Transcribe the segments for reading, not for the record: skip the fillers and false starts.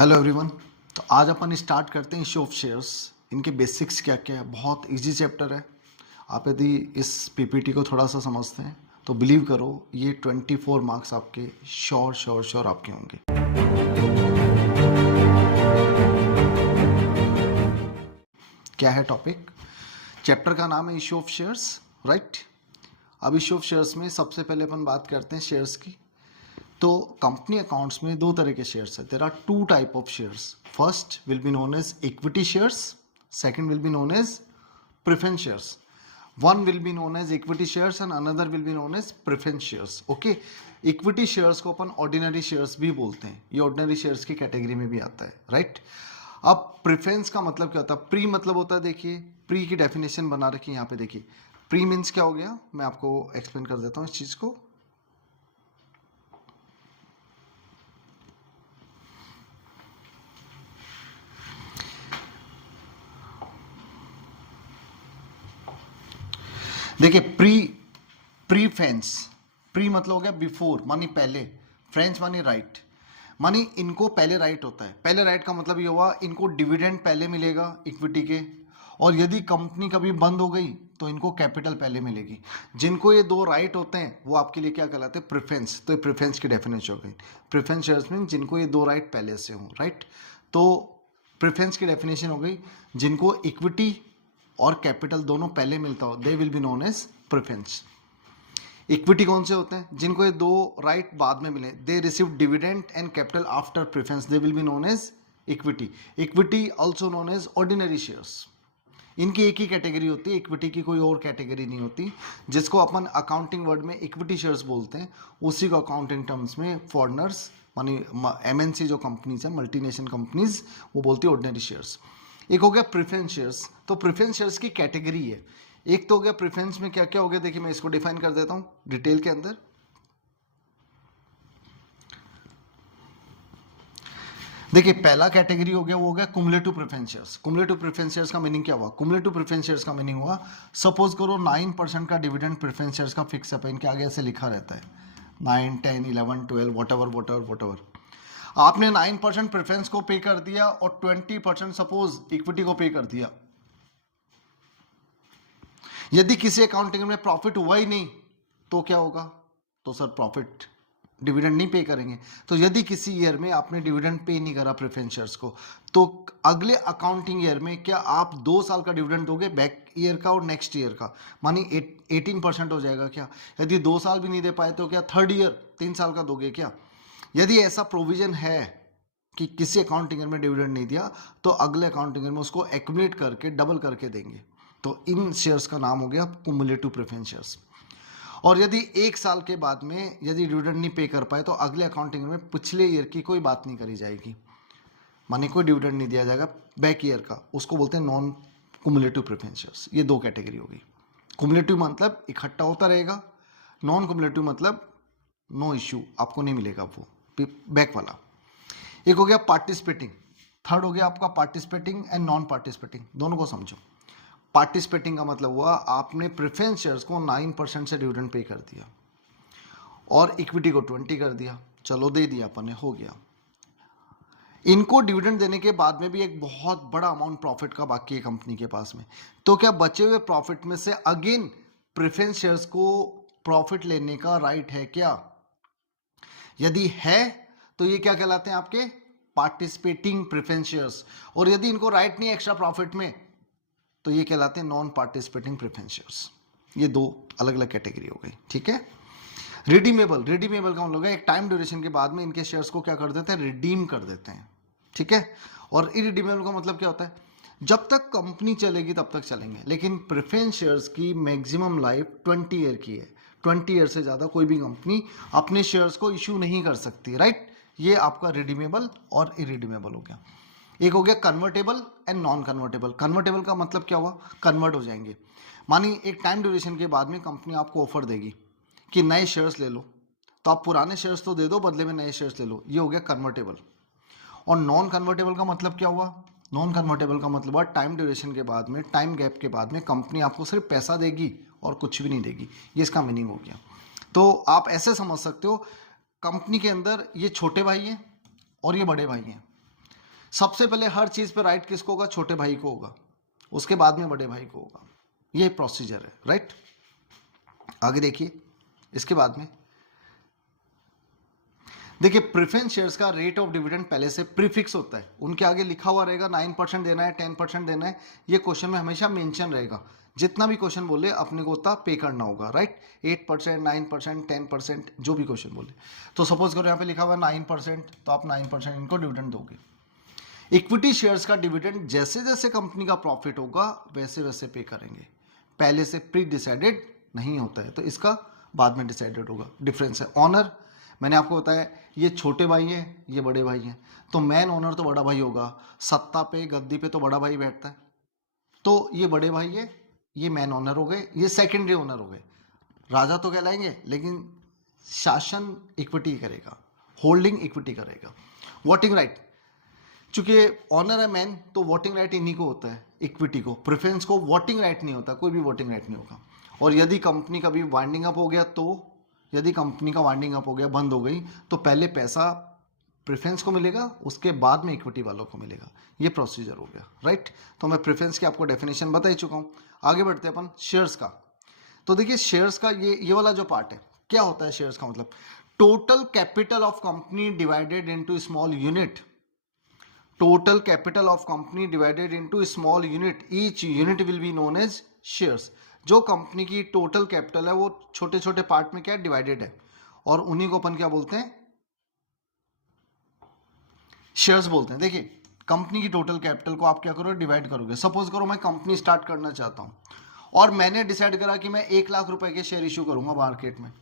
Hello everyone. तो आज अपन start करते हैं इशू ऑफ शेयर्स। इनके बेसिक्स क्या क्या है, बहुत इजी चैप्टर है। आप यदि इस पीपीटी को थोड़ा सा समझते हैं तो बिलीव करो ये 24 मार्क्स आपके श्योर आपके होंगे। क्या है टॉपिक? चैप्टर का नाम है इशू ऑफ शेयर्स, राइट। अब इशू ऑफ शेयर्स में सबसे पहले अपन बात करते हैं शेयर्स की। तो कंपनी अकाउंट्स में दो तरह के शेयर्स है। There are two type of shares. First will be known as equity shares, second will be known as preference shares. One will be known as equity shares and another will be known as preference shares. Okay, equity shares को अपन ordinary shares भी बोलते हैं। ये ordinary shares की category में भी आता है, राइट। अब प्रेफरेंस का मतलब क्या होता है? प्री मतलब होता है, देखिए प्री की डेफिनेशन बना रखी है यहाँ पे। देखिए प्री मीन्स क्या हो गया, मैं आपको एक्सप्लेन कर देता हूँ इस चीज को। देखिए प्री फेंस, प्री मतलब हो गया बिफोर, मानी पहले, फ्रेंच मानी राइट, मानी इनको पहले राइट होता है। पहले राइट का मतलब ये हुआ इनको डिविडेंड पहले मिलेगा इक्विटी के, और यदि कंपनी कभी बंद हो गई तो इनको कैपिटल पहले मिलेगी। जिनको ये दो राइट होते हैं वो आपके लिए क्या कहलाते हैं? प्रेफरेंस। तो ये प्रेफरेंस की डेफिनेशन हो गई। प्रेफरेंस शेयर्स मीन जिनको ये दो राइट पहले से हो, राइट। तो प्रेफरेंस की डेफिनेशन हो गई जिनको इक्विटी और कैपिटल दोनों पहले मिलता हो, they will be known as preference. Equity कौन से होते हैं? जिनको ये दो राइट बाद में मिले, they receive dividend and capital after preference, they will be known as equity. Equity also known as ordinary shares. इनकी एक ही कैटेगरी होती है, इक्विटी की कोई और कैटेगरी नहीं होती। जिसको अपन अकाउंटिंग वर्ड में इक्विटी शेयर्स बोलते हैं, उसी को अकाउंटिंग टर्म्स में फॉरेनर्स मानी एमएनसी जो कंपनीज है, मल्टीनेशनल कंपनीज, वो बोलती है ऑर्डिनरी शेयर्स। एक हो गया प्रेफरेंस शेयर्स। तो प्रेफरेंस शेयर्स की कैटेगरी है। एक तो हो गया प्रेफरेंस में क्या क्या हो गया, देखिए मैं इसको डिफाइन कर देता हूं डिटेल के अंदर। देखिए पहला कैटेगरी हो गया, वो हो गया cumulative preference shares. Cumulative preference shares का मीनिंग क्या हुआ? कुमुलेटिव प्रेफरेंस शेयर्स का मीनिंग हुआ, सपोज करो 9% का डिविडेंड प्रेफरेंस शेयर्स का फिक्स है, इनके आगे ऐसे लिखा रहता है 9, 10, 11, 12 वॉट एवर। आपने 9% प्रेफरेंस को पे कर दिया और 20% सपोज इक्विटी को पे कर दिया। यदि किसी अकाउंटिंग में प्रॉफिट हुआ ही नहीं तो क्या होगा? तो सर प्रॉफिट डिविडेंड नहीं पे करेंगे। तो यदि किसी ईयर में आपने डिविडेंड पे नहीं करा प्रेफरेंस शेयर्स को, तो अगले अकाउंटिंग ईयर में क्या आप 2 साल का डिविडेंड दोगे, बैक ईयर का और नेक्स्ट ईयर का? मानी 18% हो जाएगा क्या? यदि 2 साल भी नहीं दे पाए तो क्या थर्ड ईयर 3 साल का दोगे क्या? यदि ऐसा प्रोविजन है कि किसी अकाउंटिंग ईयर में डिविडेंड नहीं दिया तो अगले अकाउंटिंग ईयर में उसको एक्यूमुलेट करके डबल करके देंगे। तो इन शेयर्स का नाम हो गया कुमुलेटिव प्रेफरेंस शेयर्स। और यदि 1 साल के बाद में यदि डिविडेंड नहीं पे कर पाए तो अगले अकाउंटिंग में पिछले ईयर की कोई बात नहीं करी जाएगी, माने कोई डिविडेंड नहीं दिया जाएगा बैक ईयर का, उसको बोलते हैं नॉन कुमुलेटिव प्रेफरेंस शेयर्स। ये दो कैटेगरी हो गई। कुमुलेटिव मतलब इकट्ठा होता रहेगा, नॉन कुमुलेटिव मतलब नो इश्यू, आपको नहीं मिलेगा वो बैक वाला। एक हो गया पार्टिसिपेटिंग, थर्ड हो गया आपका पार्टिसिपेटिंग एंड नॉन पार्टिसिपेटिंग। दोनों को समझो। पार्टिसिपेटिंग का मतलब हुआ आपने प्रेफरेंस शेयर्स को 9% से डिविडेंड पे कर दिया और इक्विटी को 20 कर दिया, चलो दे दिया अपन ने, हो गया। इनको डिविडेंड देने के बाद में भी एक बहुत बड़ा अमाउंट प्रॉफिट का बाकी है कंपनी के पास में, तो क्या बचे हुए प्रॉफिट में से अगेन प्रेफरेंस शेयर्स को प्रॉफिट लेने का राइट है क्या? यदि है तो ये क्या कहलाते हैं आपके? Participating preference shares. और यदि इनको राइट नहीं एक्स्ट्रा प्रॉफिट में तो ये कहलाते हैं नॉन पार्टिसिपेटिंग प्रेफरेंस शेयर्स। ये दो अलग अलग कैटेगरी हो गई, ठीक है। रिडीमेबल, रिडीमेबल का मतलब एक टाइम ड्यूरेशन के बाद में इनके शेयर्स को क्या कर देते हैं? रिडीम कर देते हैं, ठीक है। और इरिडीमेबल का मतलब क्या होता है? जब तक कंपनी चलेगी तब तक चलेंगे, लेकिन प्रेफरेंस शेयर्स की मैक्सिमम लाइफ 20 ईयर की है। 20 ईयर से ज्यादा कोई भी कंपनी अपने शेयर्स को इश्यू नहीं कर सकती, राइट। ये आपका रिडीमेबल और इरिडीमेबल हो गया। एक हो गया convertible and non convertible. Convertible का मतलब क्या हुआ? कन्वर्ट हो जाएंगे। मानी एक टाइम ड्यूरेशन के बाद में कंपनी आपको ऑफर देगी कि नए शेयर्स ले लो, तो आप पुराने शेयर्स तो दे दो, बदले में नए शेयर्स ले लो। ये हो गया कन्वर्टेबल। और नॉन कन्वर्टेबल का मतलब क्या हुआ? नॉन कन्वर्टेबल का मतलब हुआ टाइम ड्यूरेशन के बाद में, टाइम गैप के बाद में कंपनी आपको सिर्फ पैसा देगी और कुछ भी नहीं देगी। ये इसका मीनिंग हो गया। तो आप ऐसे समझ सकते हो, कंपनी के अंदर ये छोटे भाई हैं और ये बड़े भाई हैं। सबसे पहले हर चीज पे राइट किसको होगा? छोटे भाई को होगा, उसके बाद में बड़े भाई को होगा। ये प्रोसीजर है, राइट। आगे देखिए, इसके बाद में देखिए प्रेफरेंस शेयर्स का रेट ऑफ डिविडेंड पहले से प्रीफिक्स होता है, उनके आगे लिखा हुआ रहेगा 9% देना है, 10% देना है, ये क्वेश्चन में हमेशा मेंशन रहेगा। जितना भी क्वेश्चन बोले अपने को उतना पे करना होगा, राइट। 8%, 9%, 10%, जो भी क्वेश्चन बोले। तो सपोज करो यहाँ पे लिखा हुआ 9%, तो आप 9% इनको डिविडेंड दोगे। इक्विटी शेयर्स का डिविडेंड जैसे जैसे कंपनी का प्रॉफिट होगा वैसे वैसे पे करेंगे, पहले से प्री डिसाइडेड नहीं होता है, तो इसका बाद में डिसाइडेड होगा। डिफरेंस है। ऑनर, मैंने आपको बताया ये छोटे भाई हैं, ये बड़े भाई हैं, तो मैन ओनर तो बड़ा भाई होगा, सत्ता पे गद्दी पे तो बड़ा भाई बैठता है, तो ये बड़े भाई है, ये मैन ओनर हो गए, ये सेकेंडरी ओनर हो गए। राजा तो कहलाएंगे लेकिन शासन इक्विटी करेगा, होल्डिंग इक्विटी करेगा। वोटिंग राइट, चूंकि ऑनर है मैन, तो वोटिंग राइट इन्हीं को होता है, इक्विटी को। प्रेफरेंस को वोटिंग राइट नहीं होता, कोई भी वोटिंग राइट नहीं होगा। और यदि कंपनी कभी वाइंडिंग अप हो गया, तो यदि कंपनी का वाइंडिंग अप हो गया, बंद हो गई, तो पहले पैसा प्रेफरेंस को मिलेगा, उसके बाद में इक्विटी वालों को मिलेगा। ये प्रोसीजर हो गया, राइट। तो मैं प्रेफरेंस की आपको डेफिनेशन बता ही चुका हूँ। आगे बढ़ते हैं अपन शेयर्स का। तो देखिए शेयर्स का ये वाला जो पार्ट है, क्या होता है शेयर्स का मतलब? Total capital of company divided into small unit. Total capital of company divided into small unit, each unit will be known as shares. जो कंपनी की टोटल कैपिटल है वो छोटे छोटे पार्ट में क्या डिवाइडेड है, और उन्हीं को अपन क्या बोलते हैं? शेयर्स बोलते हैं। देखिए कंपनी की टोटल कैपिटल को आप क्या करोगे? डिवाइड करोगे। सपोज करो मैं कंपनी स्टार्ट करना चाहता हूं और मैंने डिसाइड करा कि मैं 1,00,000 रुपए के शेयर इशू करूंगा मार्केट में,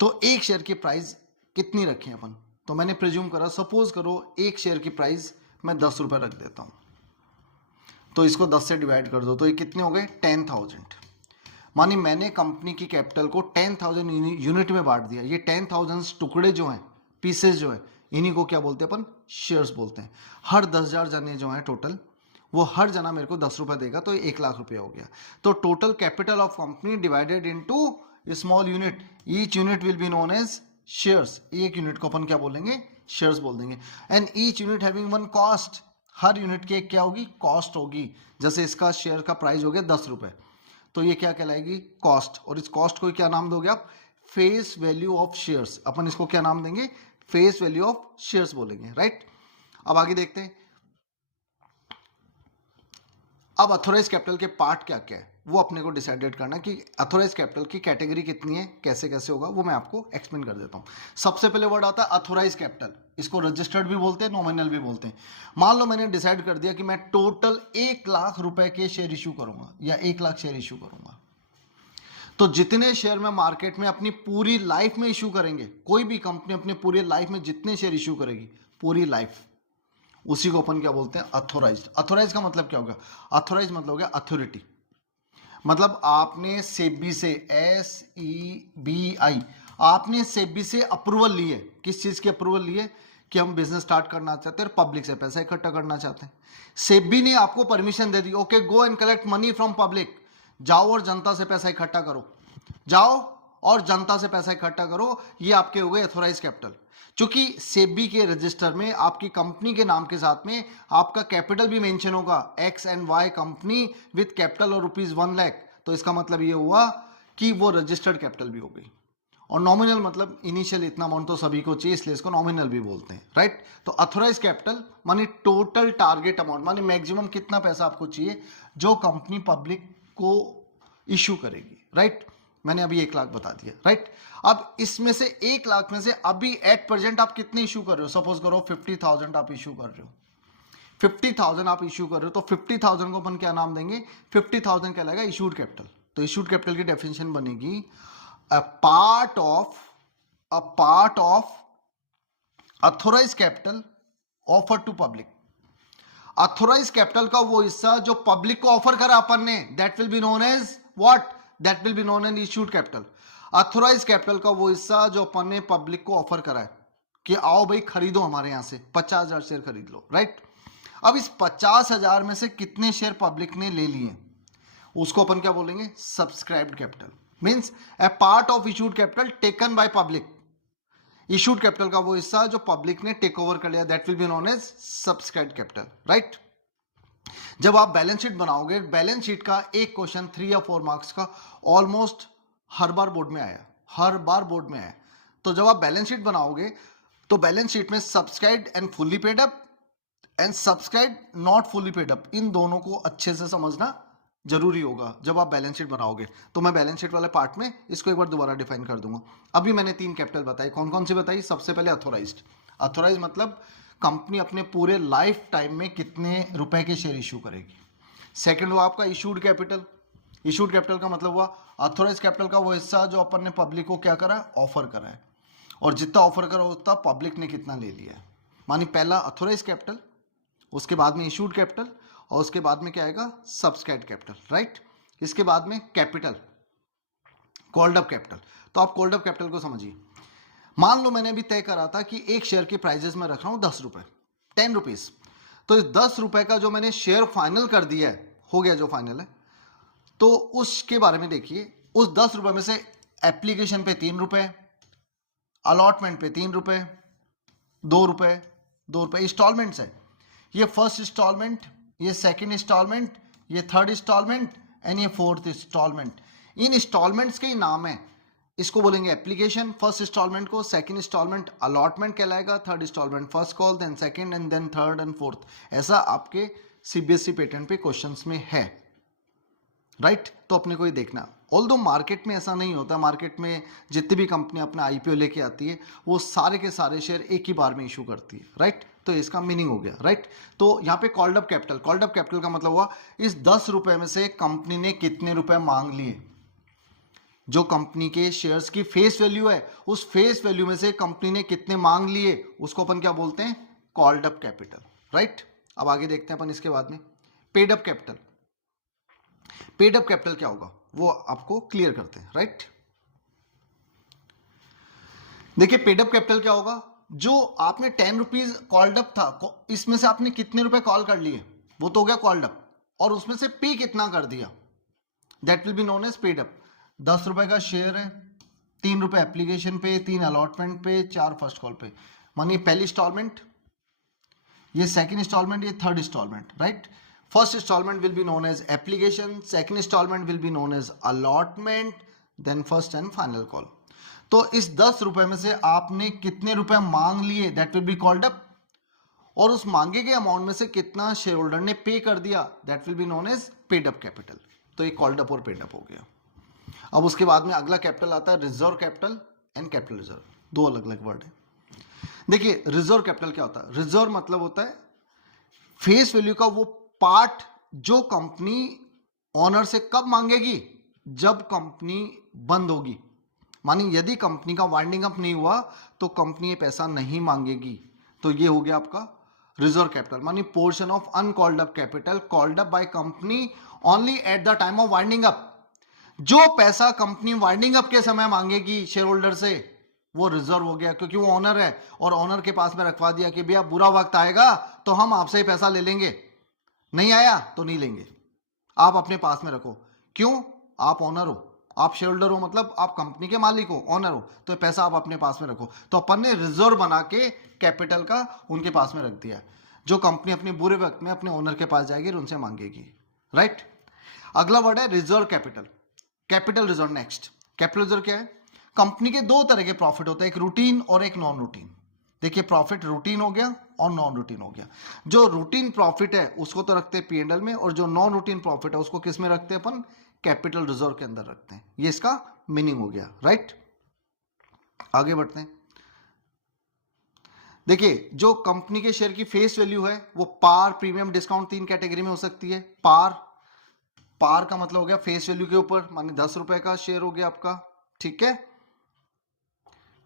तो एक शेयर की प्राइस कितनी रखें अपन? तो मैंने प्रिज्यूम करा, सपोज करो एक शेयर की प्राइस मैं 10 रुपए रख देता हूं, तो इसको 10 से डिवाइड कर दो, तो ये कितने हो गए? 10,000। मानी मैंने कंपनी की कैपिटल को 10,000 यूनिट में बांट दिया। ये 10,000 टुकड़े जो हैं, पीसेस जो है, इन्हीं को क्या बोलते हैं अपन? शेयर्स बोलते हैं। हर 10,000 जने जो हैं टोटल, वो हर जना मेरे को 10 रुपए देगा, तो 1,00,000 रुपया हो गया। तो total capital of company divided into small unit, each unit will be known as shares. एक यूनिट को अपन क्या बोलेंगे? शेयर्स बोल देंगे। And each unit having one cost, हर यूनिट की एक क्या होगी? कॉस्ट होगी। जैसे इसका शेयर का प्राइस हो गया 10 रुपए, तो ये क्या कहलाएगी? कॉस्ट। और इस कॉस्ट को क्या नाम दोगे आप? Face value of shares. अपन इसको क्या नाम देंगे? फेस वैल्यू ऑफ शेयर्स बोलेंगे, राइट। अब आगे देखते हैं। अब अथोराइज कैपिटल के पार्ट क्या क्या है वो अपने को डिसाइडेड करना कि अथोराइज कैपिटल की कैटेगरी कितनी है, कैसे कैसे होगा, वो मैं आपको एक्सप्लेन कर देता हूं। सबसे पहले वर्ड आता है अथोराइज कैपिटल। इसको रजिस्टर्ड भी बोलते हैं, नॉमिनल भी बोलते हैं। मान लो मैंने डिसाइड कर दिया कि मैं टोटल 1,00,000 रुपए के शेयर इशू करूंगा या 1,00,000 शेयर इशू करूंगा, तो जितने शेयर में मार्केट में अपनी पूरी लाइफ में इशू करेंगे, कोई भी कंपनी अपनी पूरी लाइफ में जितने शेयर इशू करेगी पूरी लाइफ, उसी को अपन क्या बोलते हैं? अथोराइज्ड। अथोराइज का मतलब क्या होगा? अथोराइज मतलब हो गया अथॉरिटी। मतलब आपने सेबी से, SEBI, आपने सेबी से अप्रूवल लिए। किस चीज की अप्रूवल लिए? कि हम बिजनेस स्टार्ट करना चाहते हैं, पब्लिक से पैसा इकट्ठा करना चाहते हैं। सेबी ने आपको permission they the, okay go and collect money from public. जाओ और जनता से पैसा इकट्ठा करो, जाओ और जनता से पैसा इकट्ठा करो। ये आपके हो गए अथोराइज कैपिटल। चूंकि सेबी के रजिस्टर में आपकी कंपनी के नाम के साथ में आपका कैपिटल भी मेंशन होगा, X&Y कंपनी विद कैपिटल और ₹1,00,000, तो इसका मतलब ये हुआ कि वो रजिस्टर्ड कैपिटल भी हो गई। और नॉमिनल मतलब इनिशियल इतना अमाउंट तो सभी को चाहिए, इसलिए इसको नॉमिनल भी बोलते हैं, राइट। तो अथोराइज कैपिटल मानी टोटल टारगेट अमाउंट, मानी मैक्सिमम कितना पैसा आपको चाहिए जो कंपनी पब्लिक को इशू करेगी, राइट। मैंने अभी 1,00,000 बता दिया, राइट। अब इसमें से 1,00,000 में से अभी एट प्रेजेंट आप कितने इशू कर रहे हो? सपोज करो 50,000 आप इशू कर रहे हो, 50,000 आप इशू कर रहे हो, तो 50,000 को अपन क्या नाम देंगे? 50,000 कहलाएगा इशूड कैपिटल। तो इशूड कैपिटल की डेफिनेशन बनेगी a part of authorized capital offered to public। Authorise capital का वो हिस्सा जो पब्लिक को ऑफर करा अपन ने, that will be known as what? That will be known as issued capital. Authorise capital का वो हिस्सा जो अपन ने पब्लिक को ऑफर करा है कि आओ भाई खरीदो हमारे यहां से, 50,000 शेयर खरीद लो, राइट। अब इस 50,000 में से कितने शेयर पब्लिक ने ले लिए, उसको अपन क्या बोलेंगे? Subscribed capital. Means A part of issued capital taken by public. Issued capital का वो हिस्सा जो पब्लिक ने टेक ओवर कर लिया, that will be known as subscribed capital, right. जब आप बैलेंस शीट बनाओगे, बैलेंस शीट का एक क्वेश्चन 3 या 4 मार्क्स का ऑलमोस्ट हर बार बोर्ड में आया, हर बार बोर्ड में आया। तो जब आप बैलेंस शीट बनाओगे तो बैलेंस शीट में subscribed and fully paid up and subscribed not fully paid up, इन दोनों को अच्छे से समझना जरूरी होगा जब आप बैलेंस शीट बनाओगे। तो मैं बैलेंस शीट वाले पार्ट में इसको एक बार दोबारा डिफाइन कर दूंगा। अभी मैंने 3 कैपिटल बताई, कौन कौन सी बताई? सबसे पहले अथोराइज्ड। अथोराइज्ड मतलब कंपनी अपने पूरे लाइफ टाइम में कितने रुपए के शेयर इशू करेगी। सेकंड हुआ आपका इशूड कैपिटल। इशूड कैपिटल का मतलब हुआ अथोराइज कैपिटल का वो हिस्सा जो अपन ने पब्लिक को क्या करा, ऑफर करा है, और जितना ऑफर करा उतना पब्लिक ने कितना ले लिया है। मानी पहला अथोराइज कैपिटल, उसके बाद में इशूड कैपिटल, और उसके बाद में क्या आएगा, सब्सक्राइब्ड कैपिटल, राइट। इसके बाद में कैपिटल, कॉल्ड अप कैपिटल। तो आप कॉल्ड अप कैपिटल को समझिए। मान लो मैंने अभी तय करा था कि एक शेयर के प्राइजेस में रख रहा हूं 10 रुपए, 10 रुपीज। तो इस 10 रुपए का जो मैंने शेयर फाइनल कर दिया है, हो गया जो फाइनल है, तो उसके बारे में देखिए। उस 10 रुपए में से एप्लीकेशन पे 3 रुपए, अलॉटमेंट पे 3 रुपए, 2 रुपए, 2 रुपए इंस्टॉलमेंट्स है। ये फर्स्ट इंस्टॉलमेंट, ये सेकंड इंस्टॉलमेंट, ये थर्ड इंस्टॉलमेंट एंड ये फोर्थ इंस्टॉलमेंट। इन इंस्टॉलमेंट्स के ही नाम है, इसको बोलेंगे एप्लीकेशन। फर्स्ट इंस्टॉलमेंट को सेकंड इंस्टॉलमेंट अलॉटमेंट कहलाएगा, third instalment first call, then second and then third and fourth. ऐसा आपके सीबीएसई पैटर्न पे क्वेश्चंस में है, राइट। तो अपने को ये देखना, ऑल्दो मार्केट में ऐसा नहीं होता। मार्केट में जितनी भी कंपनी अपना आईपीओ लेके आती है वो सारे के सारे शेयर एक ही बार में इशू करती है, राइट। तो इसका मीनिंग हो गया, राइट। तो यहाँ पे called up capital, called up capital का मतलब हुआ इस 10 रुपए में से कंपनी ने कितने रुपए मांग लिए। जो कंपनी के शेयर्स की फेस वैल्यू है, उस फेस वैल्यू में से कंपनी ने कितने मांग लिए, उसको अपन क्या बोलते हैं, कॉल्ड अप कैपिटल, राइट। अब आगे देखते हैं अपन इसके बाद में paid up capital. Paid up capital क्या होगा वो आपको क्लियर करते हैं, राइट। देखिए पेड अप कैपिटल क्या होगा, जो आपने 10 रुपीज कॉल्ड अप था, इसमें से आपने कितने रुपए कॉल कर लिए, वो तो हो गया कॉल्ड अप, और उसमें से पे कितना कर दिया, that will be known as paid up. 10 रुपए का शेयर है, 3 रुपए एप्लीकेशन पे, 3 अलॉटमेंट पे, 4 फर्स्ट कॉल पे। मानिए पहली इंस्टॉलमेंट, ये सेकंड इंस्टॉलमेंट, ये third instalment, right. First instalment will be known as application, second instalment will be known as allotment, then first and final call. तो इस 10 रुपए में से आपने कितने रुपए मांग लिए, that will be called up, और उस मांगे गए अमाउंट में से कितना शेयर होल्डर ने पे कर दिया, that will be known as paid up capital. तो ये कॉल्ड अप और पेड अप हो गया। अब उसके बाद में अगला कैपिटल आता है reserve capital and capital reserve, दो अलग अलग वर्ड है। देखिए रिजर्व कैपिटल क्या होता है, रिजर्व मतलब होता है फेस वैल्यू का वो पार्ट जो कंपनी ऑनर से कब मांगेगी, जब कंपनी बंद होगी। मानी यदि कंपनी का वाइंडिंग अप नहीं हुआ तो कंपनी ये पैसा नहीं मांगेगी। तो ये हो गया आपका रिजर्व कैपिटल, मानी portion of uncalled up capital called up by company only at the time of winding up. जो पैसा कंपनी वाइंडिंग अप के समय मांगेगी शेयर होल्डर से, वो रिजर्व हो गया, क्योंकि वो ऑनर है और ऑनर के पास में रखवा दिया कि भैया बुरा वक्त आएगा तो हम आपसे ही पैसा ले लेंगे, नहीं आया तो नहीं लेंगे, आप अपने पास में रखो। क्यों, आप ऑनर हो, आप शेयर होल्डर हो, मतलब आप कंपनी के मालिक हो, ऑनर हो, तो पैसा आप अपने पास में रखो। तो अपन ने रिजर्व बना के कैपिटल का उनके पास में रख दिया, जो कंपनी अपने बुरे वक्त में अपने ओनर के पास जाएगी और उनसे मांगेगी, राइट। अगला वर्ड है reserve capital, capital reserve. Next capital reserve क्या है, कंपनी के दो तरह के प्रॉफिट होते हैं, एक रूटीन और एक नॉन रूटीन। देखिए प्रॉफिट रूटीन हो गया और नॉन रूटीन हो गया। जो रूटीन प्रॉफिट है उसको तो रखते हैं पीएनएल में, और जो नॉन रूटीन प्रॉफिट है उसको किस में रखते हैं अपन, कैपिटल रिजर्व के अंदर रखते हैं। ये इसका मीनिंग हो गया, राइट। आगे बढ़ते हैं। देखिए जो कंपनी के शेयर की फेस वैल्यू है वो पार, प्रीमियम, डिस्काउंट, 3 कैटेगरी में हो सकती है। पार का मतलब हो गया फेस वैल्यू के ऊपर, माने 10 रुपए का शेयर हो गया आपका, ठीक है।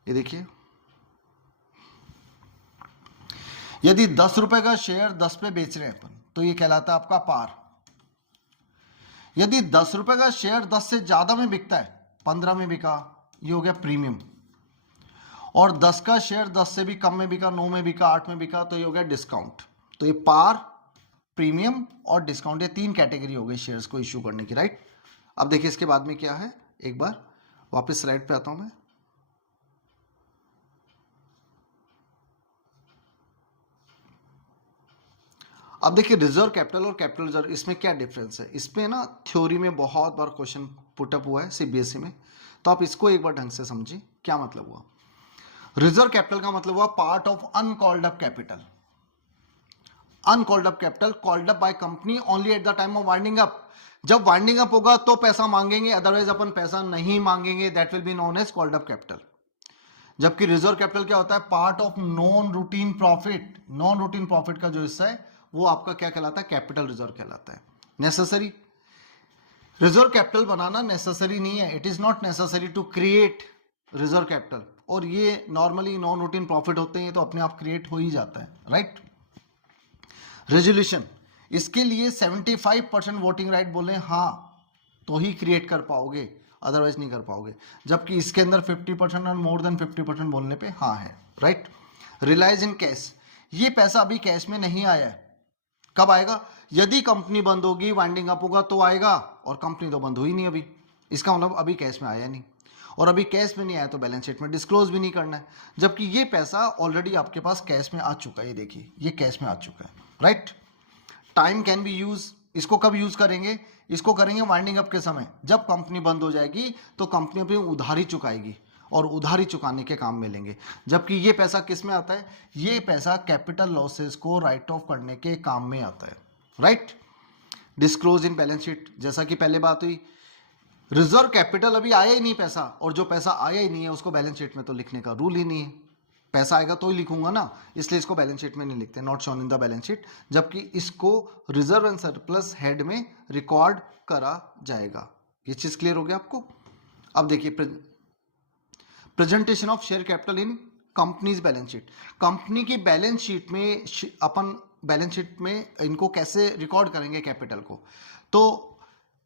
ये देखिए यदि 10 रुपए का शेयर 10 पे बेच रहे हैं अपन तो ये कहलाता है आपका पार। यदि 10 रुपए का शेयर 10 से ज्यादा में बिकता है, 15 में बिका, ये हो गया प्रीमियम। और 10 का शेयर 10 से भी कम में बिका, 9 में बिका, 8 में बिका, तो ये हो गया डिस्काउंट। तो ये पार, प्रीमियम और डिस्काउंट, ये 3 कैटेगरी हो गई शेयर्स को इश्यू करने की, राइट। अब देखिए इसके बाद में क्या है, एक बार वापस स्लाइड पे आता हूं मैं। अब देखिए रिजर्व कैपिटल और कैपिटल रिजर्व इसमें क्या डिफरेंस है, इसमें ना थ्योरी में बहुत बार क्वेश्चन पुटअप हुआ है सीबीएसई में, तो आप इसको एक बार ढंग से समझिए क्या मतलब हुआ। रिजर्व कैपिटल का मतलब हुआ part of uncalled up capital. Uncalled up capital called up by company only at the time of winding up. जब वाइंडिंग अप होगा तो पैसा मांगेंगे, अदरवाइज अपन पैसा नहीं मांगेंगे, that will be known as called up capital. जबकि रिजर्व कैपिटल क्या होता है, part of non routine profit. Non routine profit का जो हिस्सा है वो आपका क्या कहलाता है, कैपिटल रिजर्व कहलाता है। नेसेसरी, रिजर्व कैपिटल बनाना नेसेसरी नहीं है, it is not necessary to create reserve capital, और ये नॉर्मली नॉन रूटीन प्रॉफिट होते हैं तो अपने आप क्रिएट हो ही जाता है, राइट। रेजोल्यूशन, इसके लिए 75% वोटिंग राइट बोले हाँ तो ही क्रिएट कर पाओगे, अदरवाइज नहीं कर पाओगे। जबकि इसके अंदर 50% और मोर देन 50% बोलने पे हाँ है, राइट। रिलाइज इन कैश, ये पैसा अभी कैश में नहीं आया है, कब आएगा, यदि कंपनी बंद होगी वाइंडिंग अप होगा तो आएगा, और कंपनी तो बंद हुई नहीं अभी, इसका मतलब अभी कैश में आया नहीं, और अभी कैश में नहीं आया तो बैलेंस शीट में डिस्क्लोज भी नहीं करना है। जबकि ये पैसा ऑलरेडी आपके पास कैश में आ चुका है, ये देखिए ये कैश में आ चुका है, right. Time can be use, इसको कब यूज करेंगे, इसको करेंगे वाइंडिंग अप के समय, जब कंपनी बंद हो जाएगी तो कंपनी अपनी उधारी चुकाएगी और उधारी चुकाने के काम में लेंगे। जबकि ये पैसा किस में आता है, ये पैसा कैपिटल लॉसेस को राइट ऑफ करने के काम में आता है, right. Disclose in balance sheet, जैसा कि पहले बात हुई, रिजर्व कैपिटल अभी आया ही नहीं पैसा, और जो पैसा आया ही नहीं है उसको बैलेंस शीट में तो लिखने का रूल ही नहीं है, पैसा आएगा तो ही लिखूंगा ना, इसलिए इसको बैलेंस शीट में नहीं लिखते, not shown in the balance sheet. जबकि इसको रिजर्व एंड सरप्लस हेड में रिकॉर्ड करा जाएगा। ये चीज क्लियर हो गया आपको। अब देखिए presentation of share capital in companies balance sheet, company की बैलेंस शीट में अपन बैलेंस शीट में इनको कैसे रिकॉर्ड करेंगे कैपिटल को, तो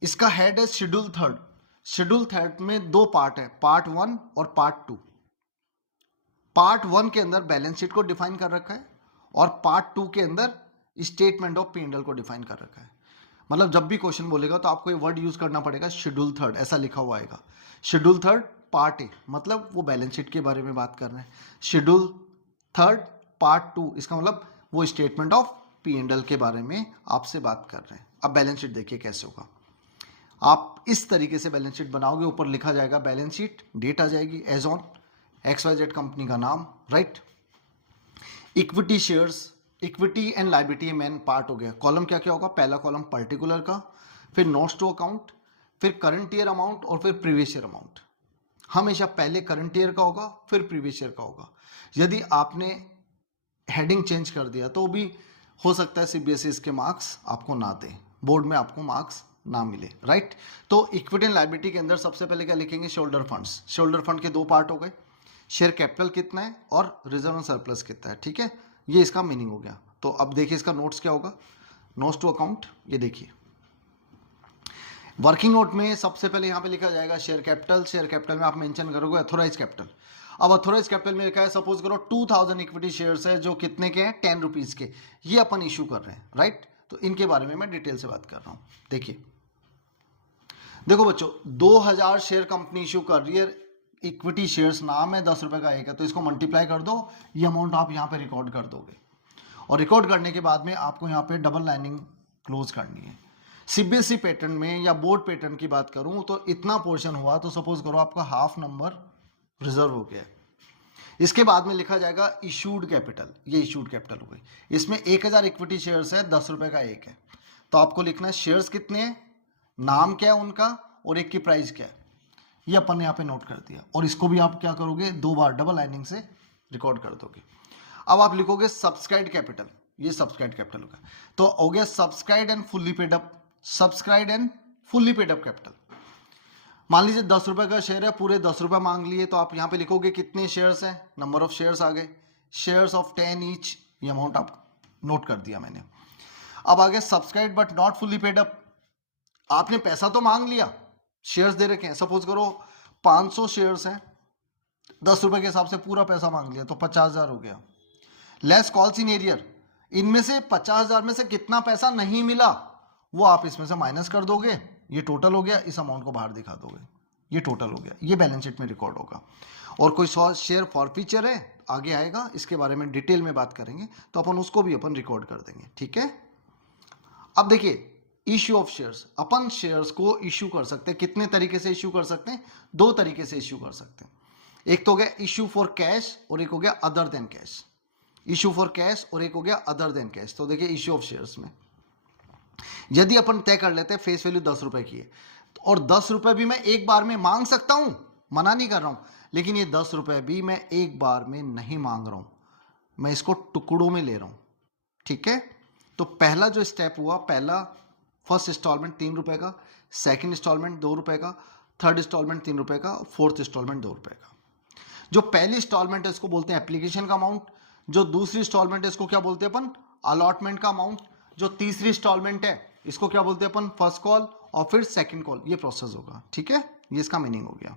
इसका हेड है शेड्यूल थर्ड। शेड्यूल थर्ड में दो पार्ट है, पार्ट 1 और पार्ट 2। पार्ट 1 के अंदर बैलेंस शीट को डिफाइन कर रखा है, और पार्ट 2 के अंदर स्टेटमेंट ऑफ P&L को डिफाइन कर रखा है। मतलब जब भी क्वेश्चन बोलेगा तो आपको ये वर्ड यूज करना पड़ेगा, शेड्यूल थर्ड, ऐसा लिखा हुआ आएगा। शेड्यूल थर्ड पार्ट ए, मतलब वो बैलेंस शीट के बारे में बात कर रहे हैं। शेड्यूल थर्ड पार्ट 2, इसका मतलब वो स्टेटमेंट ऑफ P&L के बारे में आपसे बात कर रहे हैं। अब बैलेंस शीट देखिए कैसे होगा, आप इस तरीके से बैलेंस शीट बनाओगे, ऊपर लिखा जाएगा बैलेंस शीट, डेट आ जाएगी एज ऑन XYZ कंपनी का नाम, right. Equity shares, equity and liability main part हो गया। कॉलम क्या क्या होगा, पहला कॉलम पर्टिकुलर का, फिर नोट्स टू अकाउंट, फिर करंट ईयर अमाउंट और फिर प्रीवियस ईयर अमाउंट। हमेशा पहले करंट ईयर का होगा फिर प्रीवियस ईयर का होगा। यदि आपने हेडिंग चेंज कर दिया तो भी हो सकता है सीबीएसई इसके मार्क्स आपको ना दे, बोर्ड में आपको मार्क्स ना मिले, राइट। तो इक्विटी एंड लायबिलिटी के अंदर सबसे पहले क्या लिखेंगे, शोल्डर फंड्स। शोल्डर फंड के दो पार्ट हो गए, शेयर कैपिटल कितना है और रिजर्व एंड सरप्लस कितना है, ठीक है, ये इसका मीनिंग हो गया। तो अब देखिए इसका नोट्स क्या होगा, नोट्स टू अकाउंट, ये देखिए वर्किंग नोट में सबसे पहले यहाँ पे लिखा जाएगा शेयर कैपिटल। शेयर कैपिटल में आप मेंशन करोगे अथोराइज कैपिटल। अब अथोराइज कैपिटल में लिखा है, सपोज करो 2000 इक्विटी शेयर्स है जो कितने के हैं, 10 रुपीज के, ये अपन इशू कर रहे हैं, राइट। तो इनके बारे में मैं डिटेल से बात कर रहा हूं। देखिए देखो बच्चों, 2000 शेयर कंपनी इशू कर रही है, इक्विटी शेयर्स नाम है, 10 रुपए का एक है, तो इसको मल्टीप्लाई कर दो, ये अमाउंट आप यहाँ पे रिकॉर्ड कर दोगे, और रिकॉर्ड करने के बाद में आपको यहाँ पे डबल लाइनिंग क्लोज करनी है। सीबीएसई पैटर्न में या बोर्ड पैटर्न की बात करूं तो इतना पोर्शन हुआ, तो सपोज करो आपका हाफ नंबर रिजर्व हो गया। इसके बाद में लिखा जाएगा इशूड कैपिटल, ये इशूड कैपिटल हो गई। इसमें 1000 इक्विटी शेयर्स है, 10 रुपए का एक है, तो आपको लिखना है शेयर्स कितने हैं, नाम क्या है उनका, और एक की प्राइस क्या है, ये अपन ने यहाँ पे नोट कर दिया। और इसको भी आप क्या करोगे, 2 बार डबल लाइनिंग से रिकॉर्ड कर दोगे। अब आप लिखोगे सब्सक्राइब कैपिटल, ये सब्सक्राइब कैपिटल होगा, तो हो गया subscribe and fully paid up, subscribe and fully paid up capital. मान लीजिए 10 रुपए का शेयर है, पूरे 10 रुपए मांग लिए, तो आप यहाँ पे लिखोगे कितने शेयर्स हैं, नंबर ऑफ शेयर्स आ गए, शेयर्स ऑफ 10 ईच, ये अमाउंट आप नोट कर दिया मैंने। अब आगे subscribe but not fully paid up, आपने पैसा तो मांग लिया, शेयर्स दे रखे हैं, सपोज करो 500 शेयर्स हैं, 10 रुपए के हिसाब से पूरा पैसा मांग लिया, तो 50,000 हो गया। लेस कॉल्स इन एरियर, इनमें से 50,000 में से कितना पैसा नहीं मिला वो आप इसमें से माइनस कर दोगे, ये टोटल हो गया, इस अमाउंट को बाहर दिखा दोगे, ये टोटल हो गया, ये बैलेंस शीट में रिकॉर्ड होगा। और कोई 100 शेयर फॉरफीचर है, आगे आएगा, इसके बारे में डिटेल में बात करेंगे, तो अपन उसको भी अपन रिकॉर्ड कर देंगे, ठीक है। अब देखिए issue of shares, upon shares को इश्यू कर सकते हैं, कितने तरीके से इश्यू कर सकते हैं? दो तरीके से इश्यू कर सकते हैं। एक तो हो गया इश्यू फॉर कैश और एक हो गया other than cash. Issue for cash और एक हो गया अदर देन कैश। तो देखिए इश्यू ऑफ शेयर्स में यदि अपन तय कर लेते हैं फेस वैल्यू 10 रुपए की है, और 10 रुपए भी मैं एक बार में मांग सकता हूं, मना नहीं कर रहा हूं, लेकिन ये 10 रुपए भी मैं एक बार में नहीं मांग रहा हूं, मैं इसको टुकड़ों में ले रहा हूं। ठीक है, तो पहला जो स्टेप हुआ, पहला फर्स्ट इंस्टॉलमेंट 3 रुपए का, सेकंड इंस्टॉलमेंट 2 रुपए का, थर्ड इंस्टॉलमेंट 3 रुपए का, फोर्थ इंस्टॉलमेंट 2 रुपए का। जो पहली इंस्टॉलमेंट है इसको बोलते हैं एप्लीकेशन का अमाउंट, जो दूसरी इंस्टॉलमेंट है इसको क्या बोलते हैं अपन? अलॉटमेंट का अमाउंट, जो तीसरी इंस्टॉलमेंट है इसको क्या बोलते हैं अपन? फर्स्ट कॉल, और फिर सेकंड कॉल। ये प्रोसेस होगा। ठीक है, ये इसका मीनिंग हो गया।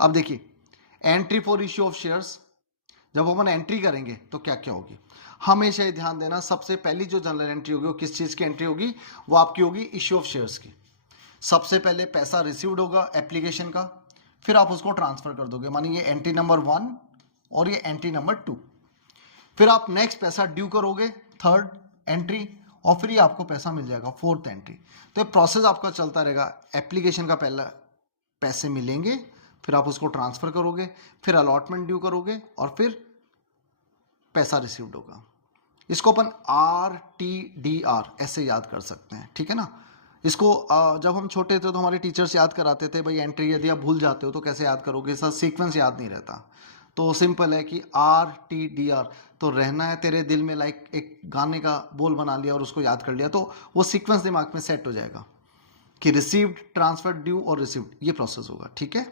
अब देखिए entry for issue of shares, जब अपन एंट्री करेंगे तो क्या क्या होगी, हमेशा ही ध्यान देना। सबसे पहली जो जनरल एंट्री होगी वो किस चीज की एंट्री होगी? वो आपकी होगी इश्यू ऑफ शेयर्स की। सबसे पहले पैसा रिसीव्ड होगा एप्लीकेशन का, फिर आप उसको ट्रांसफर कर दोगे, मानिए एंट्री नंबर 1 और ये एंट्री नंबर 2। फिर आप नेक्स्ट पैसा ड्यू करोगे, थर्ड एंट्री, और फिर ये आपको पैसा मिल जाएगा, फोर्थ एंट्री। तो ये प्रोसेस आपका चलता रहेगा। एप्लीकेशन का पहला पैसे मिलेंगे, फिर आप उसको ट्रांसफर करोगे, फिर अलॉटमेंट ड्यू करोगे, और फिर पैसा रिसीव्ड होगा। इसको अपन RTDR ऐसे याद कर सकते हैं। ठीक है ना, इसको जब हम छोटे थे तो हमारे टीचर्स याद कराते थे, भाई एंट्री यदि आप भूल जाते हो तो कैसे याद करोगे, इसका सीक्वेंस याद नहीं रहता। तो सिंपल है कि RTDR, तो रहना है तेरे दिल में, लाइक एक गाने का बोल बना लिया और उसको याद कर लिया, तो वो सीक्वेंस दिमाग में सेट हो जाएगा कि रिसीव्ड, ट्रांसफर, ड्यू और रिसीव्ड, ये प्रोसेस होगा। ठीक है,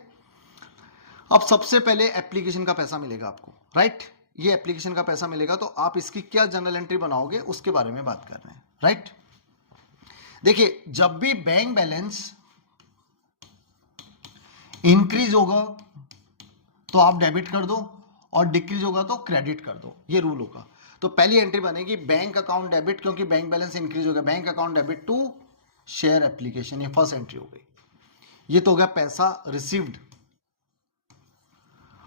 अब सबसे पहले एप्लीकेशन का पैसा मिलेगा आपको, राइट? ये एप्लीकेशन का पैसा मिलेगा, तो आप इसकी क्या जनरल एंट्री बनाओगे उसके बारे में बात कर रहे हैं, राइट? देखिए जब भी बैंक बैलेंस इंक्रीज होगा तो आप डेबिट कर दो, और डिक्रीज होगा तो क्रेडिट कर दो, ये रूल होगा। तो पहली एंट्री बनेगी बैंक अकाउंट डेबिट, क्योंकि बैंक बैलेंस इंक्रीज हो गया, bank account debit to share application, ये फर्स्ट एंट्री हो गई। ये तो हो गया पैसा रिसीव्ड।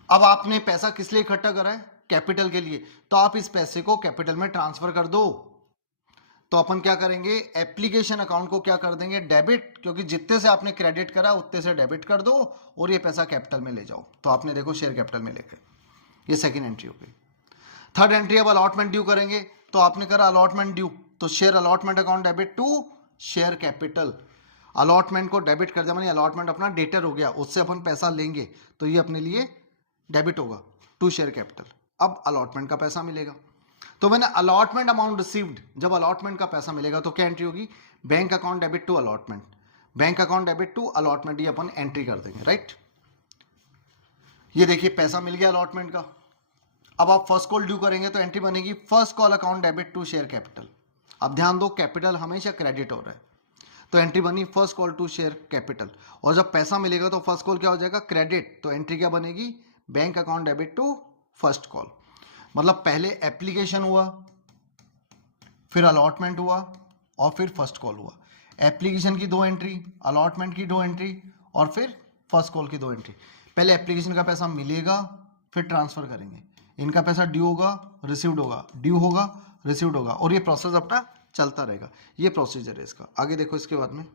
अब आपने पैसा किस लिए इकट्ठा करा है? कैपिटल के लिए, तो आप इस पैसे को कैपिटल में ट्रांसफर कर दो। तो अपन क्या करेंगे, एप्लीकेशन अकाउंट को क्या कर देंगे? डेबिट, क्योंकि जितने से आपने क्रेडिट करा उतने से डेबिट कर दो, और ये पैसा कैपिटल में ले जाओ। तो आपने देखो शेयर कैपिटल में लेके, ये सेकंड एंट्री हो गई। थर्ड एंट्री, अब अलॉटमेंट ड्यू करेंगे, तो आपने करा अलॉटमेंट ड्यू, तो share allotment account debit to share capital. Allotment को डेबिट कर दिया, मानी अलॉटमेंट अपना डेटर हो गया, उससे अपन पैसा लेंगे, तो ये अपने लिए डेबिट होगा टू शेयर कैपिटल। अब अलॉटमेंट का पैसा मिलेगा, तो मैंने अलॉटमेंट अमाउंट रिसीव्ड, जब अलॉटमेंट का पैसा मिलेगा तो क्या एंट्री होगी? Bank account debit to allotment, bank account debit to allotment, ये अपन एंट्री कर देंगे, राइट? ये देखिए पैसा मिल गया अलॉटमेंट का। अब आप फर्स्ट कॉल ड्यू करेंगे तो एंट्री बनेगी first call account debit to share capital. अब ध्यान दो, कैपिटल हमेशा क्रेडिट हो रहा है, तो एंट्री बनी first call to share capital. और जब पैसा मिलेगा तो फर्स्ट कॉल क्या हो जाएगा? क्रेडिट, तो एंट्री क्या बनेगी? Bank account debit to first call. मतलब पहले एप्लीकेशन हुआ, फिर अलॉटमेंट हुआ, और फिर फर्स्ट कॉल हुआ। एप्लीकेशन की 2 एंट्री, अलॉटमेंट की 2 एंट्री, और फिर फर्स्ट कॉल की 2 एंट्री। पहले एप्लीकेशन का पैसा मिलेगा, फिर ट्रांसफर करेंगे, इनका पैसा ड्यू होगा, रिसीव्ड होगा, ड्यू होगा, रिसीव्ड होगा, और ये प्रोसेस अपना चलता रहेगा। ये प्रोसीजर है इसका। आगे देखो इसके बाद में,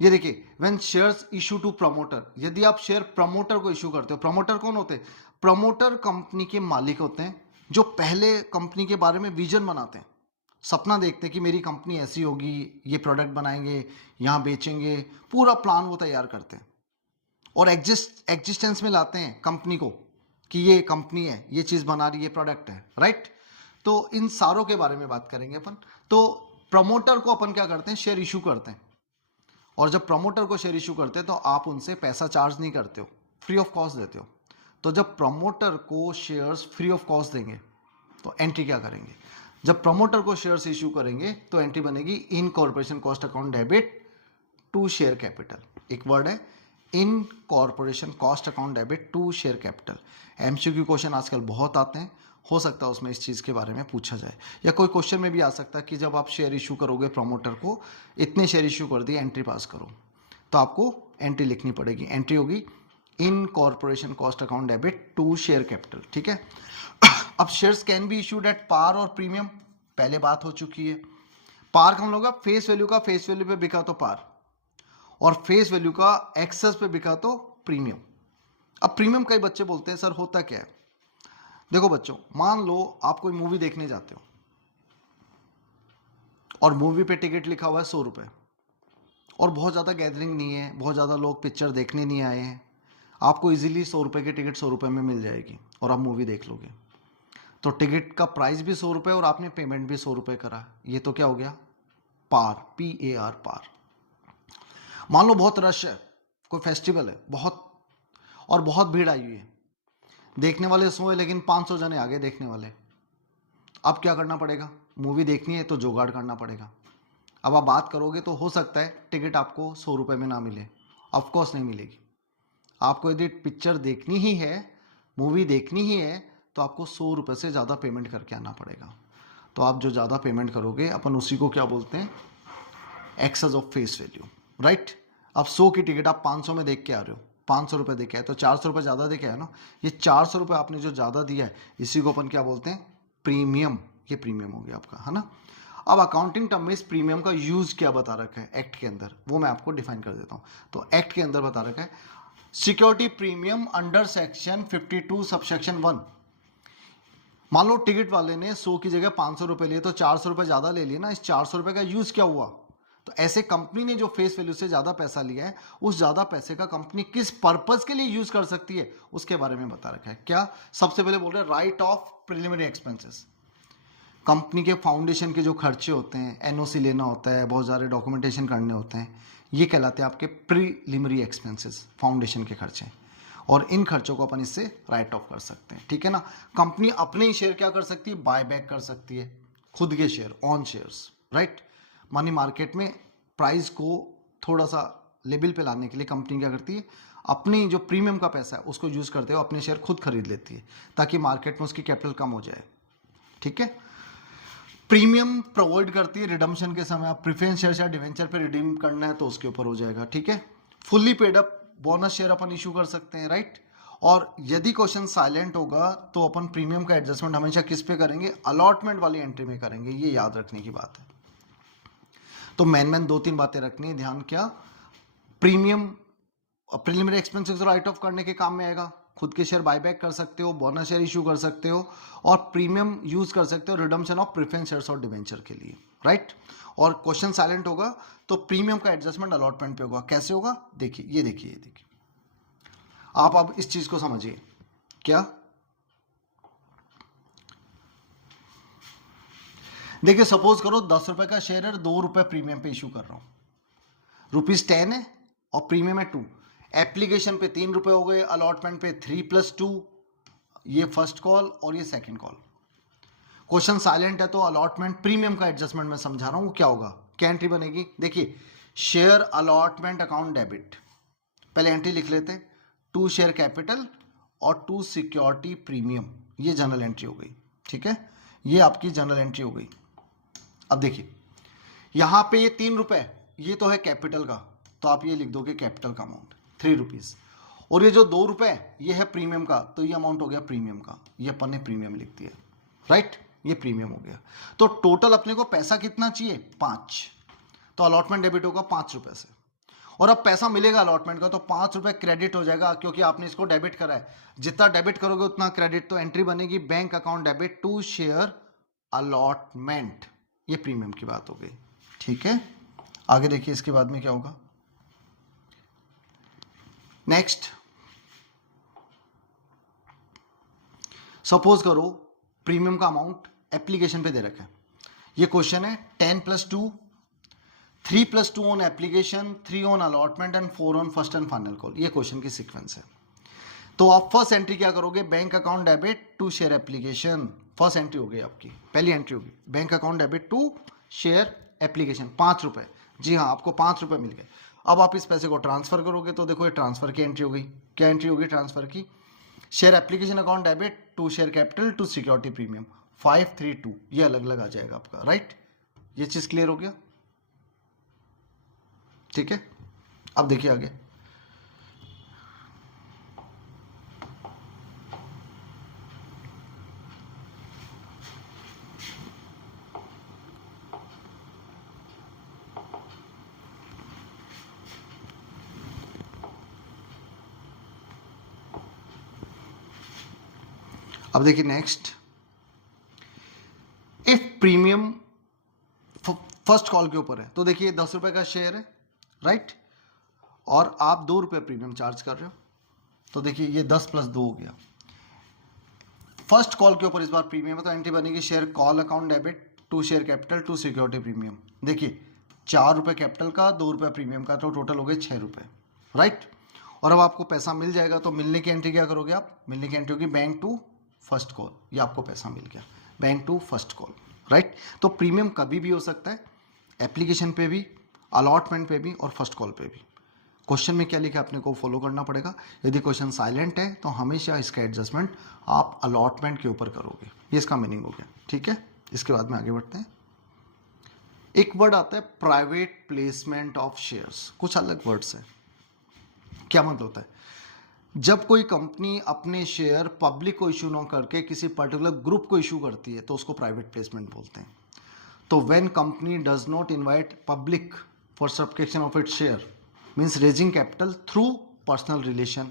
ये देखिए when shares issue to promoter, यदि आप शेयर प्रमोटर को इशू करते हो, प्रमोटर कौन होते हैं? प्रमोटर कंपनी के मालिक होते हैं, जो पहले कंपनी के बारे में विजन बनाते हैं, सपना देखते हैं कि मेरी कंपनी ऐसी होगी, ये प्रोडक्ट बनाएंगे, यहाँ बेचेंगे, पूरा प्लान वो तैयार करते हैं, और एग्जिस्टेंस में लाते हैं कंपनी को कि ये कंपनी है, ये चीज़ बना रही है, प्रोडक्ट है, राइट? तो इन सारों के बारे में बात करेंगे अपन। तो प्रमोटर को अपन क्या करते हैं? शेयर इशू करते हैं, और जब प्रमोटर को शेयर इशू करते हैं तो आप उनसे पैसा चार्ज नहीं करते हो, फ्री ऑफ कॉस्ट देते हो। तो जब प्रमोटर को शेयर्स फ्री ऑफ कॉस्ट देंगे तो एंट्री क्या करेंगे? जब प्रमोटर को शेयर्स इशू करेंगे तो एंट्री बनेगी incorporation cost account debit to share capital. एक वर्ड है incorporation cost account debit to share capital. MCQ question आजकल बहुत आते हैं, हो सकता है उसमें इस चीज़ के बारे में पूछा जाए, या कोई क्वेश्चन में भी आ सकता है कि जब आप शेयर इशू करोगे प्रमोटर को, इतने शेयर इशू कर दिए, एंट्री पास करो, तो आपको एंट्री लिखनी पड़ेगी। एंट्री होगी incorporation cost account debit to share capital. ठीक है, अब shares can be issued at par और प्रीमियम, पहले बात हो चुकी है। पार का मतलब होगा फेस वैल्यू का फेस वैल्यू पे बिका तो पार, और फेस वैल्यू का एक्सेस पे बिका तो प्रीमियम। अब प्रीमियम कई बच्चे बोलते हैं सर होता क्या है। देखो बच्चों, मान लो आप कोई मूवी देखने जाते हो और मूवी पे टिकट लिखा हुआ है 100 रुपये, और बहुत ज़्यादा गैदरिंग नहीं है, बहुत ज़्यादा लोग पिक्चर देखने नहीं आए हैं, आपको इजीली 100 रुपये की टिकट 100 रुपये में मिल जाएगी और आप मूवी देख लोगे। तो टिकट का प्राइस भी 100 रुपये और आपने पेमेंट भी 100 रुपये करा, ये तो क्या हो गया, पार, PAR, पार। मान लो बहुत रश है, कोई फेस्टिवल है बहुत, और बहुत भीड़ आई हुई है, देखने वाले 100 है लेकिन 500 जने आ गए देखने वाले। अब क्या करना पड़ेगा, मूवी देखनी है तो जुगाड़ करना पड़ेगा। अब आप बात करोगे तो हो सकता है टिकट आपको 100 रुपये में ना मिले, ऑफकोर्स नहीं मिलेगी। आपको यदि पिक्चर देखनी ही है, मूवी देखनी ही है, तो आपको 100 रुपये से ज़्यादा पेमेंट करके आना पड़ेगा। तो आप जो ज़्यादा पेमेंट करोगे अपन उसी को क्या बोलते हैं, excess of face value, right. अब 100 की टिकट आप 500 में देख के आ रहे हो, 500 रुपये देखे आए तो 400 रुपये ज़्यादा देखे आए ना, ये 400 रुपये आपने जो ज़्यादा दिया है इसी को अपन क्या बोलते हैं, प्रीमियम। ये प्रीमियम हो गया आपका, है ना। अब अकाउंटिंग टर्म में इस प्रीमियम का यूज क्या बता रखा है एक्ट के अंदर, वो मैं आपको डिफाइन कर देता हूँ। तो एक्ट के अंदर बता रखा है security premium under section 52 subsection 1। मान लो टिकट वाले ने 100 की जगह 500 रुपये लिए तो 400 रुपये ज्यादा ले लिए ना, इस 400 रुपये का यूज क्या हुआ। तो ऐसे कंपनी ने जो फेस वैल्यू से ज्यादा पैसा लिया है, उस ज्यादा पैसे का कंपनी किस पर्पस के लिए यूज कर सकती है उसके बारे में बता रखा है। क्या, सबसे पहले बोल रहे हैं right of preliminary expenses. Company के फाउंडेशन के जो खर्चे होते हैं, एनओसी लेना होता है, बहुत सारे डॉक्यूमेंटेशन करने होते हैं, ये कहलाते हैं आपके प्रीलिमिनरी एक्सपेंसेस, फाउंडेशन के खर्चे। और इन खर्चों को अपन इससे राइट ऑफ कर सकते हैं, ठीक है ना। कंपनी अपने ही शेयर क्या कर सकती है, बाय बैक कर सकती है, खुद के share, on shares, right. Money market में प्राइस को थोड़ा सा लेवल पे लाने के लिए कंपनी क्या करती है, अपनी जो प्रीमियम का पैसा है उसको यूज करते हुए अपने शेयर खुद खरीद लेती है, ताकि मार्केट में उसकी कैपिटल कम हो जाए, ठीक है। प्रीमियम प्रोवाइड करती है रिडम्पशन के समय, आप प्रेफरेंस शेयर या डिवेंचर पे रिडीम करना है तो उसके ऊपर हो जाएगा, ठीक है। Fully paid up bonus share अपन इशू कर सकते हैं, राइट। और यदि क्वेश्चन साइलेंट होगा तो अपन प्रीमियम का एडजस्टमेंट हमेशा किस पे करेंगे, अलॉटमेंट वाली एंट्री में करेंगे, ये याद रखने की बात है। तो मैन 2-3 बातें रखनी है ध्यान, क्या, premium preliminary expenses right of करने के काम में आएगा, खुद के शेयर बायबैक कर सकते हो, बोनस शेयर इशू कर सकते हो, और प्रीमियम यूज कर सकते हो रिडम्पशन ऑफ प्रेफरेंस शेयर्स और डिवेंचर के लिए, राइट। और क्वेश्चन साइलेंट होगा तो प्रीमियम का एडजस्टमेंट अलॉटमेंट पे होगा। कैसे होगा, देखिए, ये देखिए आप अब इस चीज को समझिए। क्या, देखिए सपोज करो 10 रुपए का शेयर है, 2 रुपए प्रीमियम पे इशू कर रहा हूं, ₹10 है और प्रीमियम है 2, एप्लीकेशन पे 3 रुपए हो गए, अलॉटमेंट पे 3+2, ये फर्स्ट कॉल और ये सेकंड कॉल। क्वेश्चन साइलेंट है तो अलॉटमेंट प्रीमियम का एडजस्टमेंट मैं समझा रहा हूं, क्या होगा, क्या एंट्री बनेगी, देखिए, शेयर अलॉटमेंट अकाउंट डेबिट, पहले एंट्री लिख लेते, 2 शेयर कैपिटल और 2 सिक्योरिटी प्रीमियम, ये जनरल एंट्री हो गई, ठीक है, ये आपकी जनरल एंट्री हो गई। अब देखिए यहां पे ये 3 रुपए, ये तो है कैपिटल का, तो आप ये लिख दोगे कैपिटल का अमाउंट 3 रुपीज, और ये जो 2 रुपए ये है प्रीमियम का, तो ये अमाउंट हो गया प्रीमियम का, ये अपन ने प्रीमियम लिख दिया, राइट, ये प्रीमियम हो गया। तो टोटल अपने को पैसा कितना चाहिए, 5, तो अलॉटमेंट डेबिट होगा 5 रुपए से, और अब पैसा मिलेगा अलॉटमेंट का तो 5 रुपए क्रेडिट हो जाएगा, क्योंकि आपने इसको डेबिट करा है, जितना डेबिट करोगे उतना क्रेडिट, तो एंट्री बनेगी bank account debit to share allotment, ये प्रीमियम की बात हो गई, ठीक है। आगे देखिए इसके बाद में क्या होगा, नेक्स्ट सपोज करो प्रीमियम का अमाउंट एप्लीकेशन पे दे रखा है, ये क्वेश्चन है 10+2, 3+2 on application, 3 on allotment and 4 on first and final call, ये क्वेश्चन की सीक्वेंस है। तो आप फर्स्ट एंट्री क्या करोगे, bank account debit to share application, first entry हो गई आपकी, पहली एंट्री होगी bank account debit to share application, 5 रुपए, जी हाँ आपको 5 रुपए मिल गए। अब आप इस पैसे को ट्रांसफर करोगे तो देखो ये ट्रांसफर की एंट्री हो गई, क्या एंट्री होगी ट्रांसफर की, share application account debit to share capital to security premium 532, ये अलग अलग आ जाएगा आपका, राइट। ये चीज क्लियर हो गया, ठीक है। अब देखिए आगे, अब देखिए next, if premium first call के ऊपर है, तो देखिए 10 रुपए का शेयर है, राइट, और आप 2 रुपए प्रीमियम चार्ज कर रहे हो, तो देखिए ये 10 + 2 हो गया। फर्स्ट कॉल के ऊपर इस बार प्रीमियम है, तो एंट्री बनेगी share call account debit to share capital to security premium. देखिए 4 रुपए कैपिटल का, 2 रुपए प्रीमियम का, तो टोटल हो गए 6 रुपए, राइट। और अब आपको पैसा मिल जाएगा, तो मिलने की एंट्री क्या करोगे आप? मिलने की एंट्री होगी बैंक टू फर्स्ट कॉल, ये आपको पैसा मिल गया, bank to first call, right. तो प्रीमियम कभी भी हो सकता है, एप्लीकेशन पे भी, अलॉटमेंट पे भी और फर्स्ट कॉल पे भी। क्वेश्चन में क्या लिखा है अपने को फॉलो करना पड़ेगा। यदि क्वेश्चन साइलेंट है तो हमेशा इसका एडजस्टमेंट आप अलॉटमेंट के ऊपर करोगे, ये इसका मीनिंग हो गया, ठीक है। इसके बाद में आगे बढ़ते हैं। एक वर्ड आता है प्राइवेट प्लेसमेंट ऑफ शेयर्स, कुछ अलग वर्ड्स है। क्या मतलब होता है? जब कोई कंपनी अपने शेयर पब्लिक को इशू ना करके किसी पर्टिकुलर ग्रुप को इशू करती है तो उसको प्राइवेट प्लेसमेंट बोलते हैं। तो when company does not invite public for subscription of its share means raising capital through personal relation,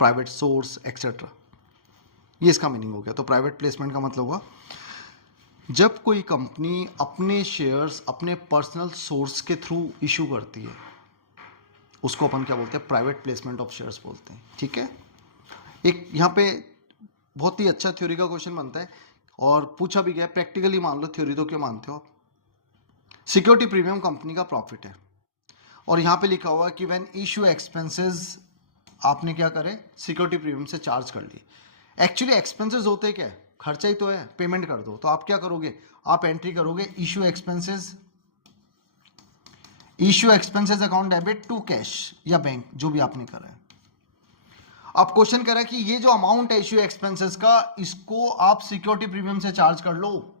private source etcetera, ये इसका मीनिंग हो गया। तो प्राइवेट प्लेसमेंट का मतलब हुआ जब कोई कंपनी अपने शेयर्स अपने पर्सनल सोर्स के थ्रू इशू करती है, उसको अपन क्या बोलते हैं? प्राइवेट प्लेसमेंट ऑफ शेयर्स बोलते हैं, ठीक है। एक यहाँ पे बहुत ही अच्छा थ्योरी का क्वेश्चन बनता है और पूछा भी गया, प्रैक्टिकली मान लो, थ्योरी तो क्यों मानते हो आप? सिक्योरिटी प्रीमियम कंपनी का प्रॉफिट है और यहाँ पे लिखा हुआ कि व्हेन इशू एक्सपेंसेस आपने क्या करे? सिक्योरिटी प्रीमियम से चार्ज कर लिए। एक्चुअली एक्सपेंसेस होते क्या है? खर्चा ही तो है, पेमेंट कर दो। तो आप क्या करोगे? आप एंट्री करोगे issue expenses, issue expenses account debit to cash या बैंक, जो भी आपने करा है। अब क्वेश्चन कह रहा है कि ये जो अमाउंट है इशू एक्सपेंसेस का, इसको आप सिक्योरिटी प्रीमियम से चार्ज कर लो।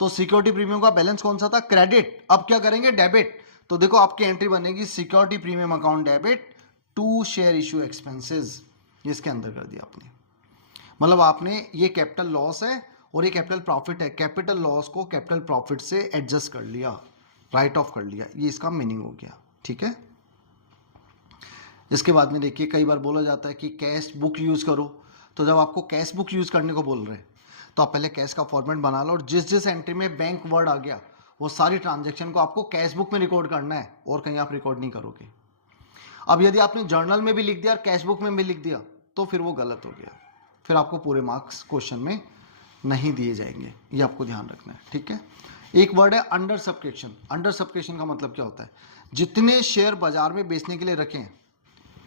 तो सिक्योरिटी प्रीमियम का बैलेंस कौन सा था? क्रेडिट। अब क्या करेंगे? डेबिट। तो देखो आपकी एंट्री बनेगी security premium account debit to share issue expenses, इसके अंदर कर दिया आपने। मतलब आपने, ये कैपिटल लॉस है और ये कैपिटल प्रॉफिट है, कैपिटल लॉस को कैपिटल प्रॉफिट से एडजस्ट कर लिया, राइट ऑफ कर लिया, ये इसका मीनिंग हो गया, ठीक है। इसके बाद में देखिए कई बार बोला जाता है कि कैश बुक यूज करो। तो जब आपको कैश बुक यूज करने को बोल रहे हैं तो आप पहले कैश का फॉर्मेट बना लो और जिस जिस एंट्री में बैंक वर्ड आ गया वो सारी ट्रांजैक्शन को आपको कैश बुक में रिकॉर्ड करना है और कहीं आप रिकॉर्ड नहीं करोगे। अब यदि आपने जर्नल में भी लिख दिया और कैश बुक में भी लिख दिया तो फिर वो गलत हो गया, फिर आपको पूरे मार्क्स क्वेश्चन में नहीं दिए जाएंगे, ये आपको ध्यान रखना है, ठीक है। एक वर्ड है अंडर सब्सक्रिप्शन। अंडर सब्सक्रिप्शन का मतलब क्या होता है? जितने शेयर बाजार में बेचने के लिए रखे हैं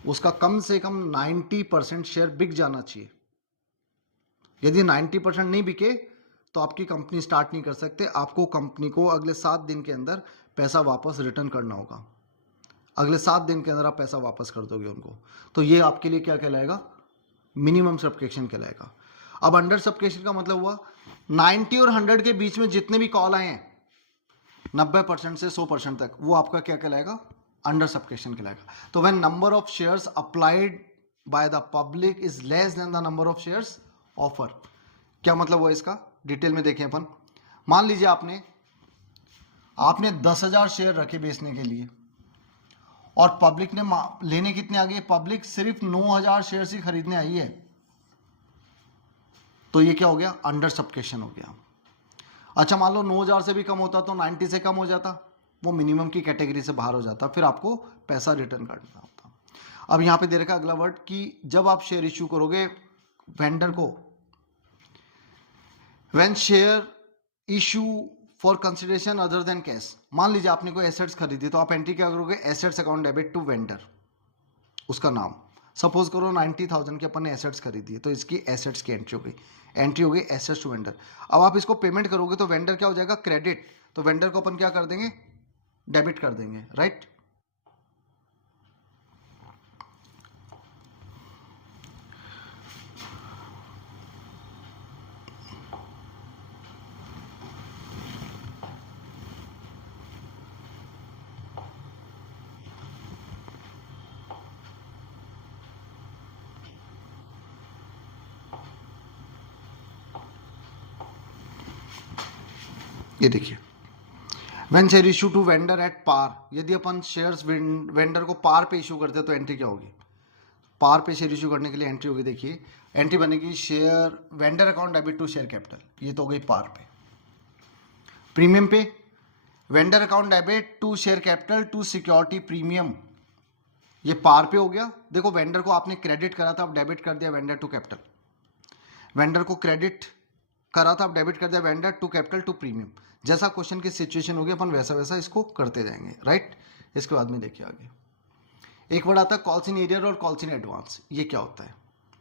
उसका कम से कम 90% शेयर बिक जाना चाहिए। यदि 90% नहीं बिके तो आपकी कंपनी स्टार्ट नहीं कर सकते, आपको कंपनी को अगले 7 दिन के अंदर पैसा वापस रिटर्न करना होगा। अगले 7 दिन के अंदर आप पैसा वापस कर दोगे उनको, तो ये आपके लिए क्या कहलाएगा? मिनिमम सब्सक्रिप्शन कहलाएगा। अब अंडर सब्सक्रिप्शन का मतलब हुआ 90 और 100 के बीच में जितने भी कॉल आए हैं 90% से 100% तक, वो आपका क्या कहलाएगा? अंडर सब्सक्रिप्शन कहलाएगा। तो when number of shares applied by the public is less than the number of shares offer, क्या मतलब हुआ इसका? डिटेल में देखें अपन। मान लीजिए आपने 10,000 शेयर रखे बेचने के लिए और पब्लिक ने लेने कितने आ गए? पब्लिक सिर्फ 9,000 शेयर ही खरीदने आई है, तो ये क्या हो गया? अंडर सब्सक्रिप्शन हो गया। अच्छा मान लो 9,000 से भी कम होता तो 90 से कम हो जाता, वो मिनिमम की कैटेगरी से बाहर हो जाता, फिर आपको पैसा रिटर्न करना होता। अब यहाँ पे दे रखा अगला वर्ड कि जब आप शेयर इश्यू करोगे वेंडर को, when share issue for consideration other than cash. मान लीजिए आपने कोई एसेट्स खरीदी तो आप एंट्री क्या करोगे? Assets account debit to vendor, उसका नाम। सपोज करो 90,000 के अपन ने एसेट्स खरीदी है तो इसकी एसेट्स की एंट्री हो गई एसेट्स टू वेंडर। अब आप इसको पेमेंट करोगे तो वेंडर क्या हो जाएगा? क्रेडिट। तो वेंडर को अपन क्या कर देंगे? डेबिट कर देंगे, राइट। ये देखिए when share issue to vendor at par, यदि अपन शेयर्स वेंडर को पार पे इशू करते हैं तो एंट्री क्या होगी? पार पे शेयर इशू करने के लिए एंट्री होगी, देखिए एंट्री बनेगी share vendor account debit to share capital, ये तो हो गई पार पे। प्रीमियम पे vendor account debit to share capital to security premium, ये पार पे हो गया। देखो वेंडर को आपने क्रेडिट करा था, अब डेबिट कर दिया वेंडर टू कैपिटल, वेंडर को क्रेडिट करा था, अब डेबिट कर दिया vendor to capital to premium. जैसा क्वेश्चन की सिचुएशन होगी अपन वैसा वैसा इसको करते जाएंगे, राइट। इसके बाद में देखिए आगे एक वर्ड आता है कॉल्स इन एरियर और कॉल्स इन एडवांस, ये क्या होता है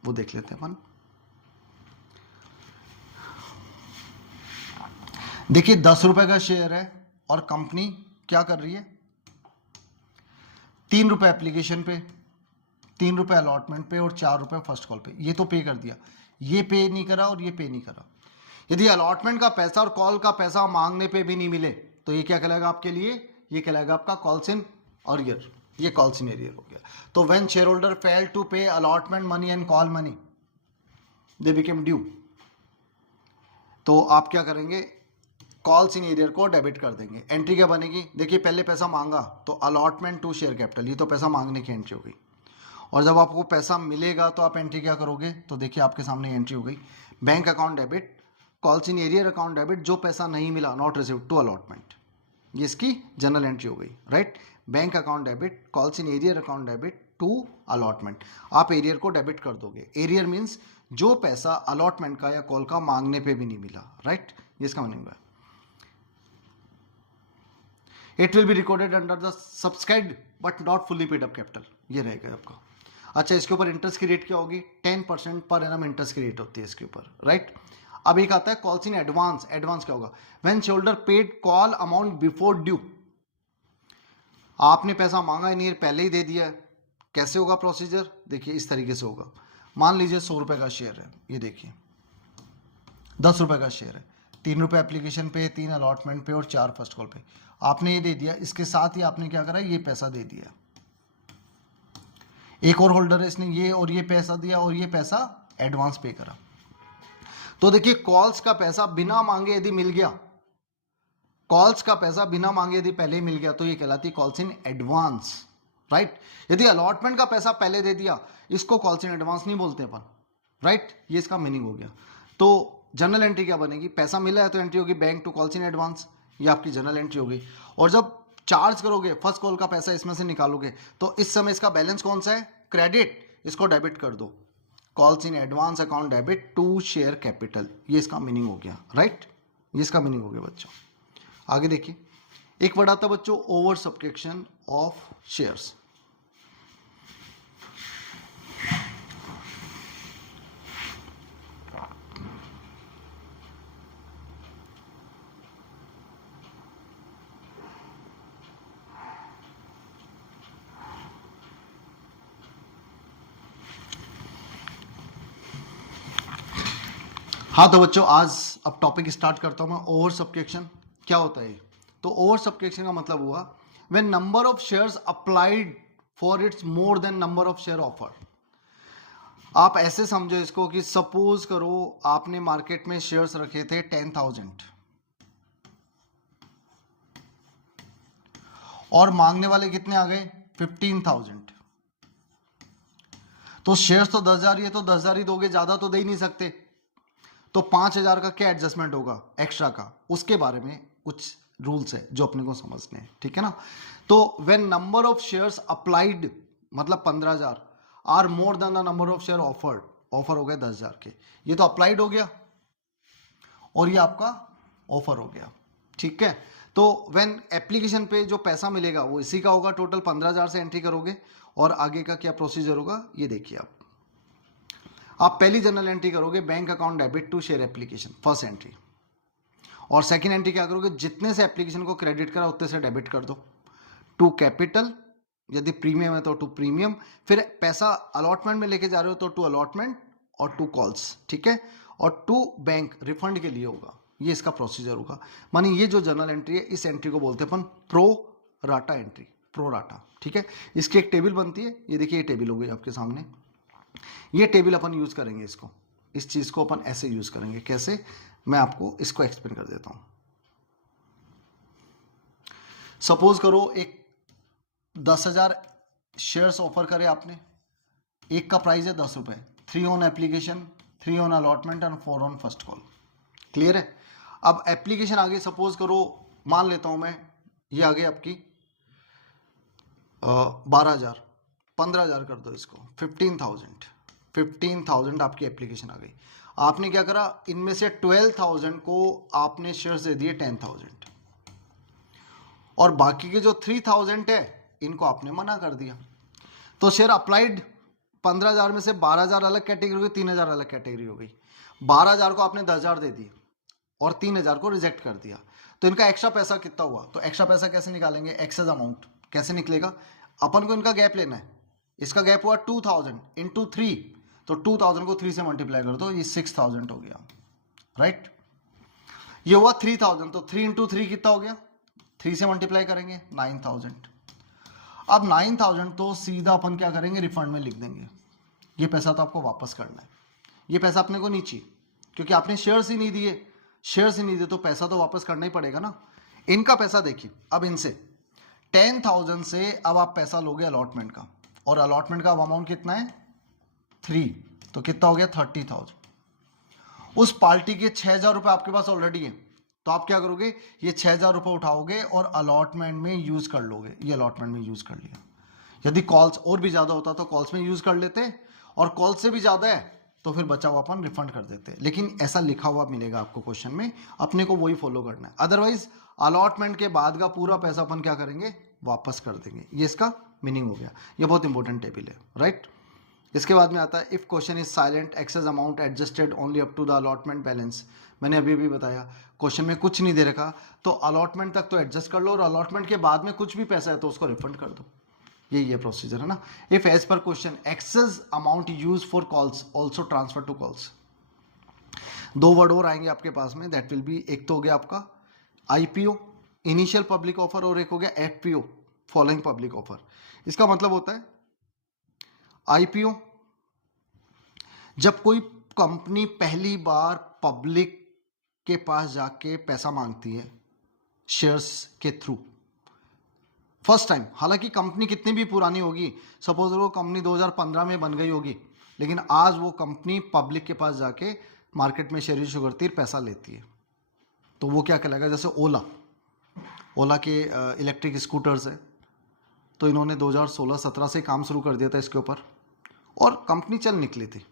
वो देख लेते हैं अपन। देखिए 10 रुपए का शेयर है और कंपनी क्या कर रही है, 3 रुपए एप्लीकेशन पे, 3 रुपए अलॉटमेंट पे और 4 रुपए फर्स्ट कॉल पे, ये तो पे कर दिया, ये पे नहीं करा और ये पे नहीं करा। यदि अलॉटमेंट का पैसा और कॉल का पैसा मांगने पे भी नहीं मिले तो ये क्या कहलाएगा आपके लिए, ये कहलाएगा आपका कॉल्स इन अरियर, ये कॉल्स इन एरियर हो गया। तो when shareholder fail to pay allotment money and call money they became due, तो आप क्या करेंगे, कॉल्स इन एरियर को डेबिट कर देंगे। एंट्री क्या बनेगी, देखिए पहले पैसा मांगा तो अलॉटमेंट टू शेयर कैपिटल, ये तो पैसा मांगने की एंट्री हो गई। और जब आपको पैसा मिलेगा तो आप एंट्री क्या करोगे, तो देखिए आपके सामने एंट्री हो गई bank account debit calls in arrear account debit, जो पैसा नहीं मिला नॉट रिसीव्ड टू अलॉटमेंट, ये इसकी जनरल एंट्री हो गई, right. Bank account debit calls in arrear account debit to allotment, आप एरियर को डेबिट कर दोगे। एरियर मीन्स जो पैसा अलॉटमेंट का या कॉल का मांगने पे भी नहीं मिला, राइट, ये इसका मीनिंग है। It will be recorded under the subscribed but not fully paid up capital, ये रहेगा आपका। अच्छा इसके ऊपर इंटरेस्ट की रेट क्या होगी, 10% पर एनम इंटरेस्ट की रेट होती है इसके ऊपर, राइट। अब एक आता है कॉल्स इन एडवांस, एडवांस क्या होगा, when shareholder paid call amount before due, आपने पैसा मांगा नहीं पहले ही दे दिया है, कैसे होगा प्रोसीजर, देखिए इस तरीके से होगा। मान लीजिए 100 रुपए का शेयर है, ये देखिए 10 रुपए का शेयर है, 3 रुपए एप्लीकेशन पे, 3 अलॉटमेंट पे और 4 फर्स्ट कॉल पे, आपने ये दे दिया, इसके साथ ही आपने क्या करा, ये पैसा दे दिया। एक और होल्डर है, इसने ये और ये पैसा दिया और ये पैसा एडवांस पे करा। तो देखिए कॉल्स का पैसा बिना मांगे यदि मिल गया, कॉल्स का पैसा बिना मांगे यदि पहले ही मिल गया तो ये कहलाती है कॉल्स इन एडवांस, राइट। यदि अलॉटमेंट का पैसा पहले दे दिया इसको कॉल्स इन एडवांस नहीं बोलते अपन, राइट, ये इसका मीनिंग हो गया। तो जनरल एंट्री क्या बनेगी, पैसा मिला है तो एंट्री होगी bank to calls in advance, ये आपकी जनरल एंट्री हो गई। और जब चार्ज करोगे फर्स्ट कॉल का पैसा इसमें से निकालोगे तो इस समय इसका बैलेंस कौन सा है, क्रेडिट, इसको डेबिट कर दो, calls in advance account debit to share capital, ये इसका मीनिंग हो गया, राइट, ये इसका मीनिंग हो गया बच्चों। आगे देखिए एक वर्ड आता है बच्चों ओवर सब्सक्रिप्शन ऑफ शेयर्स। हाँ तो बच्चों आज अब टॉपिक स्टार्ट करता हूं मैं, ओवर सब्सक्रिप्शन क्या होता है। तो ओवर सब्सक्रिप्शन का मतलब हुआ when number of shares applied for it's more than number of share offer. आप ऐसे समझो इसको कि सपोज करो आपने मार्केट में शेयर्स रखे थे 10,000 और मांगने वाले कितने आ गए 15,000, तो शेयर्स तो 10,000 ये तो 10,000 ही दोगे, ज्यादा तो दे ही नहीं सकते, तो 5,000 का क्या एडजस्टमेंट होगा एक्स्ट्रा का, उसके बारे में कुछ रूल्स है जो अपने को समझने हैं, ठीक है ना। तो when number of shares applied मतलब 15,000 are more than the number of share offered, offer हो गए 10,000 के, ये तो अप्लाइड हो गया और ये आपका ऑफर हो गया, ठीक है। तो व्हेन एप्लीकेशन पे जो पैसा मिलेगा वो इसी का होगा, टोटल 15,000 से एंट्री करोगे और आगे का क्या प्रोसीजर होगा ये देखिए आप पहली जनरल एंट्री करोगे bank account debit to share application first entry, और सेकंड एंट्री क्या करोगे जितने से एप्लीकेशन को क्रेडिट करा उतने से डेबिट कर दो टू कैपिटल, यदि प्रीमियम है तो टू प्रीमियम, फिर पैसा अलॉटमेंट में लेके जा रहे हो तो टू अलॉटमेंट और टू कॉल्स, ठीक है, और टू बैंक रिफंड के लिए होगा, ये इसका प्रोसीजर होगा। मानी ये जो जनरल एंट्री है इस एंट्री को बोलते हैं अपन pro rata entry, pro rata, ठीक है। इसकी एक टेबल बनती है, ये देखिए ये टेबल हो गई आपके सामने, ये टेबल अपन यूज करेंगे, इसको इस चीज को अपन ऐसे यूज करेंगे, कैसे मैं आपको इसको एक्सप्लेन कर देता हूं। सपोज करो एक 10,000 शेयर्स ऑफर करे आपने, एक का प्राइस है 10 रुपए, 3 on application, 3 on allotment and 4 on first call. Clear है? अब एप्लीकेशन आगे सपोज करो, मान लेता हूं मैं, ये आगे आपकी 12,000, 15,000 कर दो इसको, 15,000 आपकी एप्लीकेशन आ गई। आपने क्या करा, इनमें से 12,000 को आपने शेयर्स दे दिए 10,000, और बाकी के जो 3,000 है इनको आपने मना कर दिया। तो शेयर अप्लाइड 15,000 में से 12,000 अलग कैटेगरी हो गई, 3,000 अलग कैटेगरी हो गई। 12,000 को आपने 10,000 दे दिए और 3,000 को रिजेक्ट कर दिया। तो इनका एक्स्ट्रा पैसा कितना हुआ? तो एक्स्ट्रा पैसा कैसे निकालेंगे? एक्सेस अमाउंट कैसे निकलेगा? अपन को इनका गैप लेना है। इसका गैप हुआ 2,000 इंटू 3, तो 2,000 को 3 से मल्टीप्लाई कर दो, ये 6,000 हो गया, राइट। ये हुआ 3,000, तो 3 इंटू 3 कितना हो गया? 3 से मल्टीप्लाई करेंगे 9,000। अब 9,000 तो सीधा अपन क्या करेंगे, रिफंड में लिख देंगे। ये पैसा तो आपको वापस करना है, ये पैसा अपने को नहीं चाहिए, क्योंकि आपने शेयर्स ही नहीं दिए, शेयर्स ही नहीं दिए तो पैसा तो वापस करना ही पड़ेगा ना। इनका पैसा देखिए, अब इनसे 10,000 से अब आप पैसा लोगे अलॉटमेंट का, और अलॉटमेंट का अमाउंट कितना है 3, तो कितना हो गया 30,000। उस पार्टी के 6,000 रुपये आपके पास ऑलरेडी है, तो आप क्या करोगे, ये 6,000 रुपये उठाओगे और अलॉटमेंट में यूज कर लोगे। ये अलॉटमेंट में यूज कर लिया। यदि कॉल्स और भी ज्यादा होता तो कॉल्स में यूज कर लेते, और कॉल से भी ज्यादा है तो फिर बचा हुआ अपन रिफंड कर देते। लेकिन ऐसा लिखा हुआ मिलेगा आपको क्वेश्चन में, अपने को वही फॉलो करना है। अदरवाइज अलॉटमेंट के बाद का पूरा पैसा अपन क्या करेंगे, वापस कर देंगे। ये इसका मीनिंग हो गया। ये बहुत इंपॉर्टेंट टेबल है, राइट। इसके बाद में आता है if question is silent, excess amount adjusted only up to the allotment balance. मैंने अभी भी बताया, क्वेश्चन में कुछ नहीं दे रखा तो अलॉटमेंट तक तो एडजस्ट कर लो, और अलॉटमेंट के बाद में कुछ भी पैसा है तो उसको रिफंड कर दो। यही है प्रोसीजर, है ना। If as per question excess amount use for calls also transfer to calls. 2 word और आएंगे आपके पास में, दैट विल बी, एक तो हो गया आपका आईपीओ इनिशियल पब्लिक ऑफर, और एक हो गया एफपीओ फॉलोइंग पब्लिक ऑफर। इसका मतलब होता है आईपीओ जब कोई कंपनी पहली बार पब्लिक के पास जाके पैसा मांगती है शेयर्स के थ्रू, फर्स्ट टाइम। हालांकि कंपनी कितनी भी पुरानी होगी, सपोज वो कंपनी 2015 में बन गई होगी, लेकिन आज वो कंपनी पब्लिक के पास जाके मार्केट में शेयर इशू करती है, पैसा लेती है, तो वो क्या कहलाएगा। जैसे ओला के इलेक्ट्रिक स्कूटर्स है, तो इन्होंने 2016-17 से काम शुरू कर दिया था इसके ऊपर, और कंपनी चल निकली थी।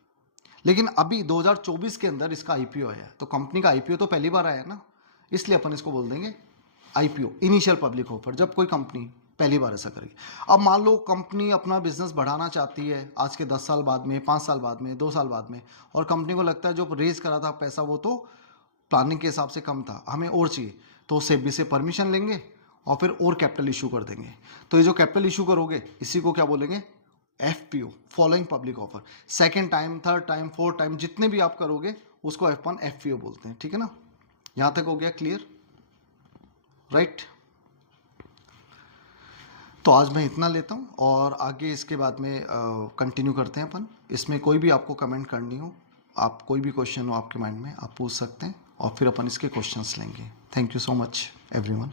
लेकिन अभी 2024 के अंदर इसका आईपीओ आया है, तो कंपनी का आईपीओ तो पहली बार आया है ना, इसलिए अपन इसको बोल देंगे आईपीओ इनिशियल पब्लिक ऑफर, जब कोई कंपनी पहली बार ऐसा करेगी। अब मान लो कंपनी अपना बिजनेस बढ़ाना चाहती है आज के 10 साल बाद में, 5 साल बाद में, 2 साल बाद में, और कंपनी को लगता है जो रेज करा था पैसा वो तो प्लानिंग के हिसाब से कम था, हमें और चाहिए, तो सेबी से परमिशन लेंगे और फिर और कैपिटल इशू कर देंगे। तो ये जो कैपिटल इशू करोगे इसी को क्या बोलेंगे, FPO following public offer. Second time, third time, fourth time जितने भी आप करोगे उसको F1 एफपीओ बोलते हैं, ठीक है ना। यहां तक हो गया क्लियर, राइट। तो आज मैं इतना लेता हूं, और आगे इसके बाद में कंटिन्यू करते हैं अपन। इसमें कोई भी आपको कमेंट करनी हो, आप कोई भी क्वेश्चन हो आपके माइंड में, आप पूछ सकते हैं, और फिर अपन इसके क्वेश्चंस लेंगे। Thank you so much everyone.